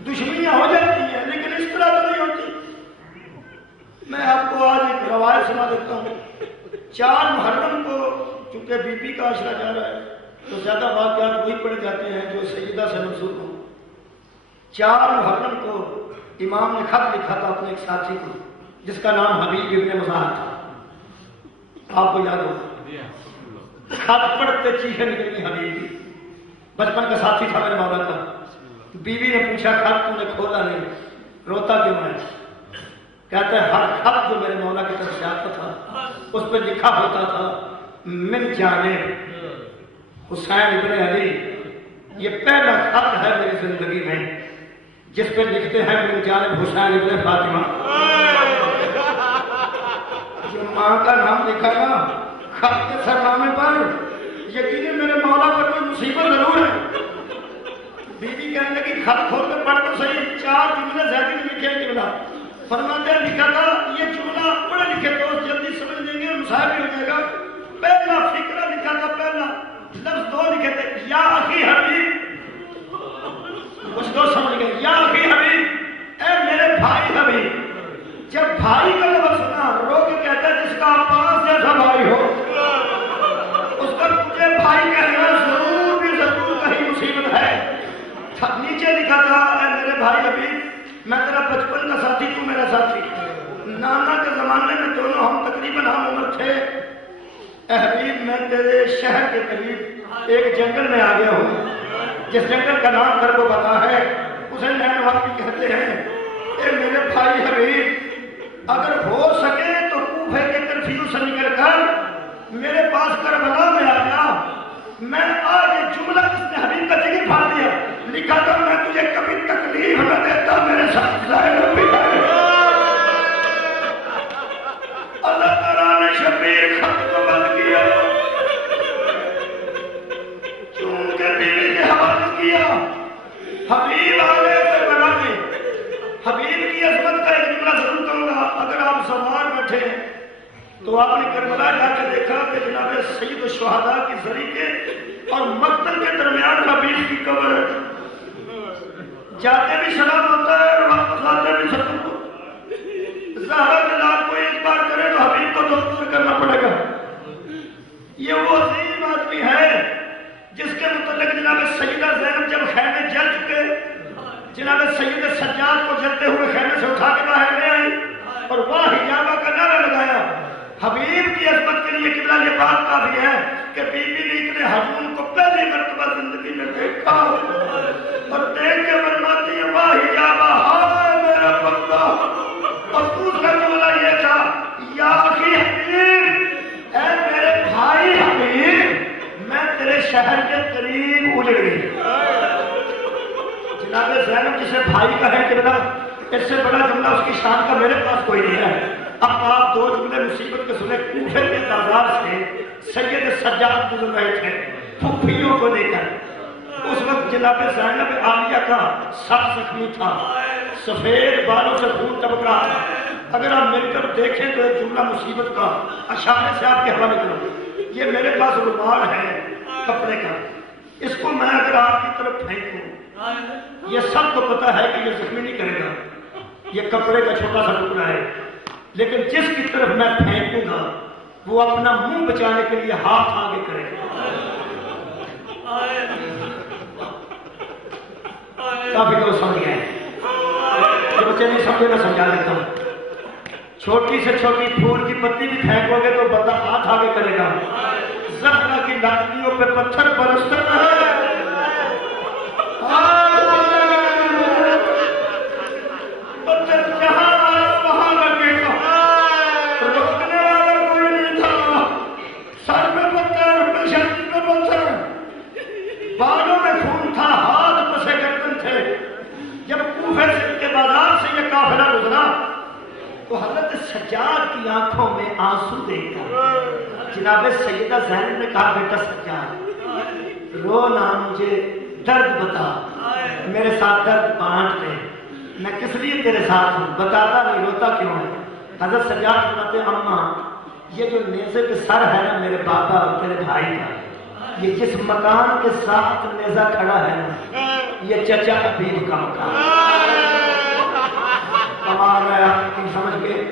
دشمنیاں ہو جاتی ہیں لیکن اس طرح تو نہیں ہوتی۔ میں آپ کو آج ایک روایت سنا دیتا ہوں۔ 4 محرم کو چونکہ بی پی کا عشرہ جا رہا ہے تو زیادہ واقعات وہی پڑے جاتے ہیں جو سیدہ سے منسوب ہوں۔ 4 محرم کو امام نے خط لکھا تھا اپنے ایک ساتھی کو جس کا نام حبیب ابن مظاہر تھا، آپ کو یاد ہوگا۔ خط پڑھتے چیخیں نکلی حبیب کی، بچپن کا ساتھی تھا میرے مولا کا۔ بیوی نے پوچھا خط تم نے کھولا نہیں، روتا کیوں ہے؟ کہتا ہے ہر خط جو میرے مولا کی طرف سے آتا تھا اس پہ لکھا ہوتا تھا من جانب حسین ابن علی. یہ پہلا خط ہے میری زندگی میں جس پہ لکھتے ہیں من جانب حسین ابن فاطمہ. جو ماں کا نام لکھا نا خط کے سرنامے پر یقیناً میرے مولا پر کوئی مصیبت ضرور ہے. بی بی کہنے لگی خط کھول کر پڑھ تو صحیح. 4 جملے زیادہ لکھے ہیں جملہ فرماتے ہیں لکھا تھا یہ جملہ پڑھے لکھے دوست جلدی سمجھ لیں گے مسائل بھی ہو جائے گا. پہلا فکرہ لکھا تھا پہلا لفظ 2 لکھے تھے یا اخی حبیب. کچھ دوست سمجھ گئے یا اخی حبیب اے میرے بھائی حبیب. جب بھائی کا لفظ سنا رو کے کہتا ہے جس کا عباس جیسا بھائی ہو اس کا مجھے بھائی کہنا ضرور بھی ضرور کہیں مصیبت ہے. نیچے لکھا تھا اے میرے بھائی حبیب میں تیرا بچپن کا ساتھی تو میرا ساتھی. نانا کے زمانے میں دونوں ہم تقریباً ہم عمر تھے. اے حبیب میں تیرے شہر کے قریب ایک جنگل میں آ گیا ہوں جس جنگل کا نام کر کو پتا ہے اسے نین واقعی کہتے ہیں. اے میرے بھائی حبیب اگر ہو سکے تو کوفے کے کرفیو سے نکل کر میرے پاس کربلا میں آ گیا. میں آج یہ جملہ جس نے حبیب کا جگہ پھاڑ دیا لکھا تھا میں تجھے کبھی تکلیف نہ دیتا میرے ساتھ ظاہر بھی ہے. اللہ تعالیٰ نے شبیر خط کو بند کیا چونکہ بیوی کے حوالے کیا. حبیب آگے کربلا میں حبیب کی عظمت کا ایک جملہ ضرور کہوں گا. اگر آپ سوار بیٹھے تو آپ نے کربلا جا کے دیکھا کہ جناب سید الشہداء کی زری کے اور مقتل کے درمیان حبیب کی قبر ہے. جاتے بھی سلام ہوتا ہے اور واپس آتے بھی سلام ہوتا ہے. زہرا کے لال کو ایک بار کرے تو حبیب کو 2 بار کرنا پڑے گا. یہ وہ عظیم آدمی ہے جس کے متعلق جناب سیدہ زینب جب خیمے جل چکے جناب سید سجاد کو جلتے ہوئے خیمے سے اٹھا کے باہر لے آئی اور واہ حجابہ کا نعرہ لگایا. حبیب کی عظمت کے لیے کتنا یہ بات کافی ہے کہ بی بی نے اتنے ہجوم کو پہلی مرتبہ زندگی میں دیکھا اور دیکھ کے فرماتی ہے واہ حجابہ ہائے میرا بندہ. اور دوسرا جملہ یہ تھا یا اخی حبیب اے میرے بھائی حبیب میں تیرے شہر کے قریب اجڑ گئی. جناب زینب جسے بھائی کہے کہ بیٹا اس سے بڑا جملہ اس کی شان کا میرے پاس کوئی نہیں ہے. اب آپ 2 جملے مصیبت کے سنے کوفے کے بازار سے سید سجاد گزر رہے تھے پھوپھیوں کو لے کر. اس وقت جناب زینب عالیہ کا سر زخمی تھا سفید بالوں سے خون ٹپک رہا تھا. اگر آپ مل کر دیکھیں تو ایک جملہ مصیبت کا اشارے سے آپ کے حوالے کروں. یہ میرے پاس رومال ہے کپڑے کا اس کو میں اگر آپ کی طرف پھینکوں یہ سب کو پتا ہے کہ یہ زخمی نہیں کرے گا. یہ کپڑے کا چھوٹا سا ٹکڑا ہے لیکن جس کی طرف میں پھینکوں گا وہ اپنا منہ بچانے کے لیے ہاتھ آگے کرے گا. کافی لوگ سمجھ گئے جو بچے نہیں سمجھے میں سمجھا دیتا ہوں. چھوٹی سے چھوٹی پھول کی پتی بھی پھینکو گے تو بندہ ہاتھ آگے کرے گا. زہرا کی لاٹریوں پہ پتھر برستے ہیں پتھر جہاں آیا وہاں لگے گا. روکنے والا کوئی نہیں تھا. سر پہ پتھر شریر پہ پتھر بالوں میں خون تھا ہاتھ پسے گردن تھے. جب کوفے کے بازار سے یہ قافلہ گزرا تو حضرت سجاد کی آنکھوں میں آنسو دیکھ کر جناب سیدہ زینب نے کہا بیٹا سجاد رو نہ مجھے درد بتا میرے ساتھ درد بانٹ لے. میں کس لیے تیرے ساتھ ہوں بتاتا نہیں روتا کیوں ہے. حضرت سجاد فرماتے ہیں اماں یہ جو نیزے پہ سر ہے نا میرے باپا اور تیرے بھائی کا یہ جس مکان کے ساتھ نیزہ کھڑا ہے نا یہ چچا حبیب کا مکان. کمال ہے آپ سمجھ کے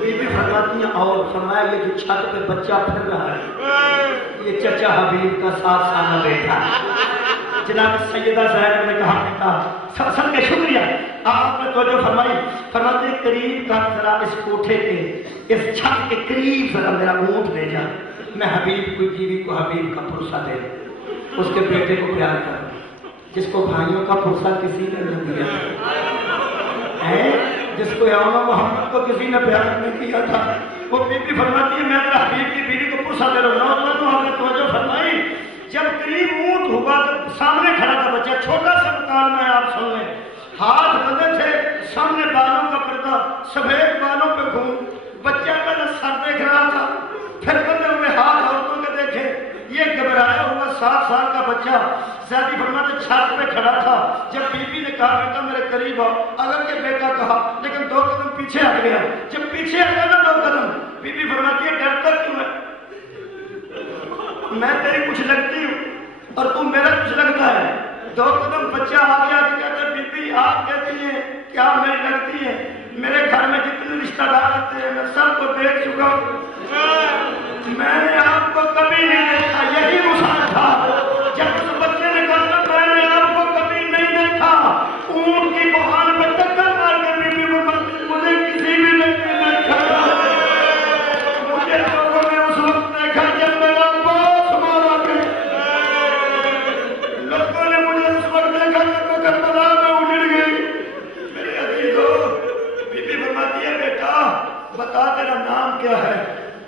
بی بی فرماتی ہیں اور فرمایا یہ جو چھت پہ بچہ پھر رہا ہے یہ چچا حبیب کا 7 سالہ بیٹا. جناب سیدہ زینب نے کہا بیٹا سب کے شکریہ آپ نے توجہ فرمائی. فرماتے قریب کا ذرا اس کوٹھے کے اس چھت کے قریب ذرا میرا اونٹ لے جا. میں حبیب کو بیوی کو حبیب کا پرسہ دے اس کے بیٹے کو پیار کر جس کو بھائیوں کا پرسہ کسی نے نہ دیا. جس کو یوم محمد کو کسی نے پیار نہیں کیا تھا، وہ بی بی فرماتی ہے میں اپنے حبیب کی بیوی کو پوچھا دے رہا ہوں، نوجوانوں آپ نے توجہ فرمائی، جب قریب اونٹ ہوا تو سامنے کھڑا تھا بچہ، چھوٹا سا مکان میں آپ سن لیں، ہاتھ بندے تھے، سامنے بالوں کا پردہ، سفید بالوں پہ گھوم، بچہ کا سر دیکھ رہا تھا، پھر بندے ہوئے ہاتھ عورتوں کے دیکھے، یہ گھبرایا ہوا 7 سال کا بچہ زیادی فرماتے چھت پہ کھڑا تھا، جب بی بی نے کہا بیٹا میرے قریب آؤ، اگر کہ بیٹا کہا لیکن 2 قدم پیچھے ہٹ گیا، جب پیچھے ہٹا نا 2 قدم، بی بی فرماتی ہے ڈرتا کیوں ہے؟ میں تیری کچھ لگتی ہوں اور تم میرا کچھ لگتا ہے۔ 2 قدم بچہ آگے آگے کہتا ہے بی بی آپ کہتی ہیں کیا میری لگتی ہے؟ میرے گھر میں جتنے رشتہ دار آتے ہیں میں سب کو دیکھ چکا ہوں، میں نے آپ کو کبھی نہیں دیکھا، یہی مسئلہ تھا۔ جب اس بچے نے کہا میں نے آپ کو کبھی نہیں دیکھا، اونٹ کی بہان پہ ٹکر مار کے بی بی مجھے کسی بھی نے دیکھا، مجھے لوگوں نے اس وقت دیکھا جب میرا باپ مارا گیا، لوگوں نے مجھے اس وقت دیکھا جب میں کربلا میں اجڑ گئی۔ میرے عزیزو، بی بی فرماتی ہے بیٹا بتا تیرا نام کیا ہے؟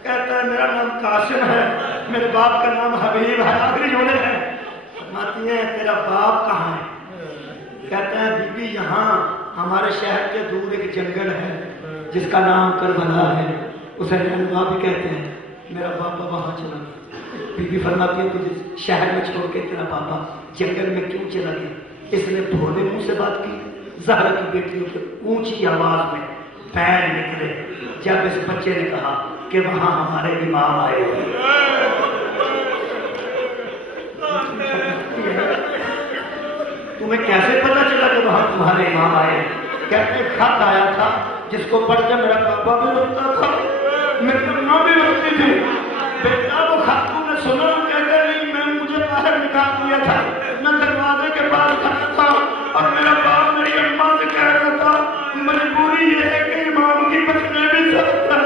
کہتا ہے میرا نام قاسم ہے، میرے باپ کا نام حبیب ہے، آخری جملے ہیں۔ فرماتی ہے تیرا باپ کہاں ہے؟ کہتا ہے بی بی یہاں ہمارے شہر کے دور ایک جنگل ہے جس کا نام کربلا ہے، اسے رہنما بھی کہتے ہیں، میرا باپا وہاں چلا گیا۔ بی بی فرماتی ہے تجھے شہر میں چھوڑ کے تیرا پاپا جنگل میں کیوں چلا گیا؟ اس نے بھولے منہ سے بات کی، زہرا کی بیٹی کی اونچی آواز میں پیر نکلے جب اس بچے نے کہا کہ وہاں ہمارے امام آئے ہوئے۔ تمہیں کیسے پتا چلا کہ وہاں تمہارے امام آئے؟ کہتے خط آیا تھا جس کو پڑھ کے میرا پاپا بھی روتا تھا، میری ماں بھی روتی تھی۔ بیٹا وہ خط تم نے سنا؟ کہتے نہیں، میں مجھے باہر نکال دیا تھا، میں دروازے کے پاس کھڑا تھا اور میرا باپ میری اماں سے کہہ رہا تھا مجبوری یہ ہے کہ امام کی بچنے بھی ساتھ ہے،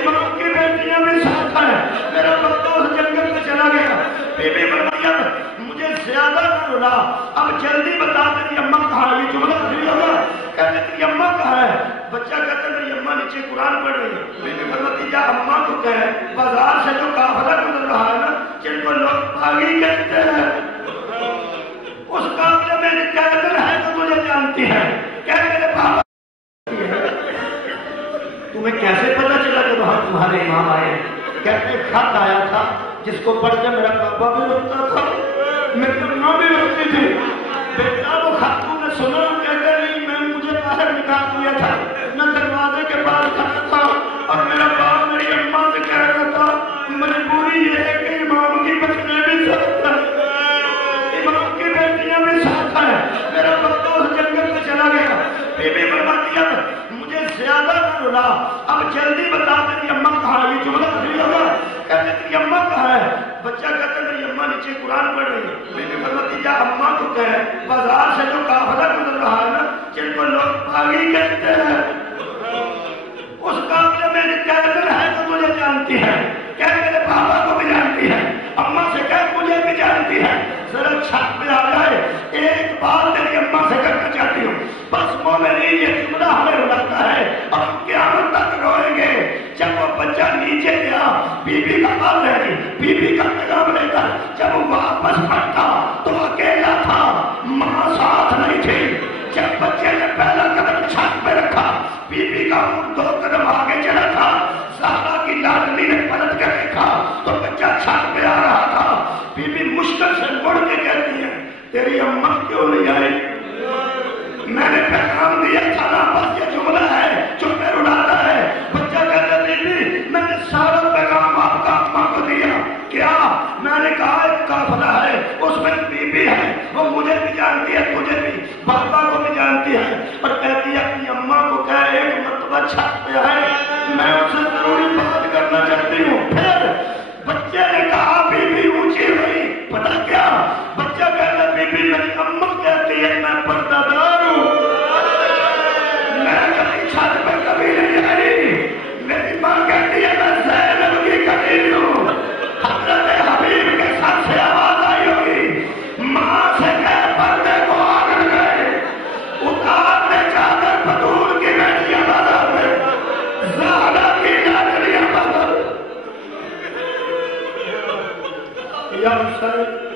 امام کی بیٹیاں بھی ساتھ ہیں، میرا بچہ اس جنگل میں چلا گیا۔ بی بی مریم مجھے زیادہ نہ رلا، اب جلدی بتا تیری اماں کہاں ہے؟ یہ جملہ صحیح ہوگا، کہتے تیری اماں کہاں ہے؟ بچہ کہتا ہے میری اماں نیچے قرآن پڑھ رہی ہے۔ بی بی فرماتی جا اماں کو کہے بازار سے جو قافلہ گزر رہا ہے نا جن کو لوگ باغی کہتے ہیں، اس قافلے میں ایک قیدر ہے تو مجھے جانتی ہے، کہ میرے پاپا۔ تمہیں کیسے پتا چلا کہ وہاں تمہارے امام آئے؟ کہتے خط آیا تھا جس کو پڑھ کے میرا پاپا بھی روتا تھا، میری ماں بھی روتی تھی۔ بیٹا وہ خط تم نے سنا؟ کہتے نہیں، میں مجھے باہر نکال دیا تھا، میں دروازے کے پاس کھڑا تھا اور میرا باپ میری اماں سے کہہ رہا تھا مجبوری یہ ہے کہ امام کی بچنے بھی ساتھ ہیں، امام کی بیٹیاں بھی ساتھ ہیں، میرا بچہ اس جنگل میں چلا گیا۔ بی بی فرماتی ہے مجھے زیادہ نہ رلا، اب جلدی بتا تیری اماں کہاں ہے؟ یہ جملہ صحیح ہوگا، کہتے تیری اماں کہاں ہے؟ بچہ کہتا ہے میری اماں نیچے قرآن پڑھ رہی ہے۔ بی بی فرماتی جا اماں کو کہے بازار سے جو قافلہ گزر رہا ہے نا جن کو لوگ باغی کہتے ہیں، اس قافلے میں ایک قیدر ہے تو مجھے جانتی ہے، کہ میرے پاپا کو بھی جانتی ہے، اماں سے کہہ مجھے بھی جانتی ہے، ذرا چھت پہ آ جائے، ایک بات تیری اماں سے کرنا چاہتی ہوں۔ بس مومنین یہ جملہ ہمیں رلاتا ہے اور ہم قیامت تک روئیں گے۔ جب وہ بچہ نیچے گیا بی بی کا بات ہے، بی بی کا پیغام لے کر جب وہ واپس پڑتا تو اکیلا تھا، ماں ساتھ نہیں تھی۔ جب بچے نے پہلا قدم چھت پہ رکھا بی بی کا اونٹ 2 قدم آگے چلا تھا، زہرا کی لاڈلی نے پلٹ کر دیکھا تو بچہ چھت پہ آ رہا تھا۔ بی بی مشکل سے مڑ کے کہتی ہے تیری اماں کیوں نہیں آئی؟ میں نے پیغام دیا تھا نا، بس یہ جملہ ہے جو میں اڑاتا ہے۔ بچہ کہتا بی بی میں نے سارا پیغام آپ کا اماں کو دیا، کیا؟ میں نے کہا ایک قافلہ ہے اس میں بی بی ہے، وہ مجھے بھی جانتی ہے، تجھے بھی، بابا کو بھی جانتی ہے، اور کہتی ہے اپنی اماں کو کہہ ایک مرتبہ چھت پہ آئے، میں اس سے ضروری بات کرنا چاہتی ہوں۔ پھر بچے نے کہا بی بی اونچی ہوئی، پتا کیا؟ بچہ کہتا بی بی میری اماں کہتی ہے میں پردہ دار ہوں، میں کبھی چھت پہ کبھی نہیں آئی، میری ماں کہتی ہے میں زینب کی قریب ہوں۔ حضرت حبیب کے سر سے آواز آئی ہوگی، ماں سے کہہ پردے کو آگے گئے اتارنے چاہتے یرسل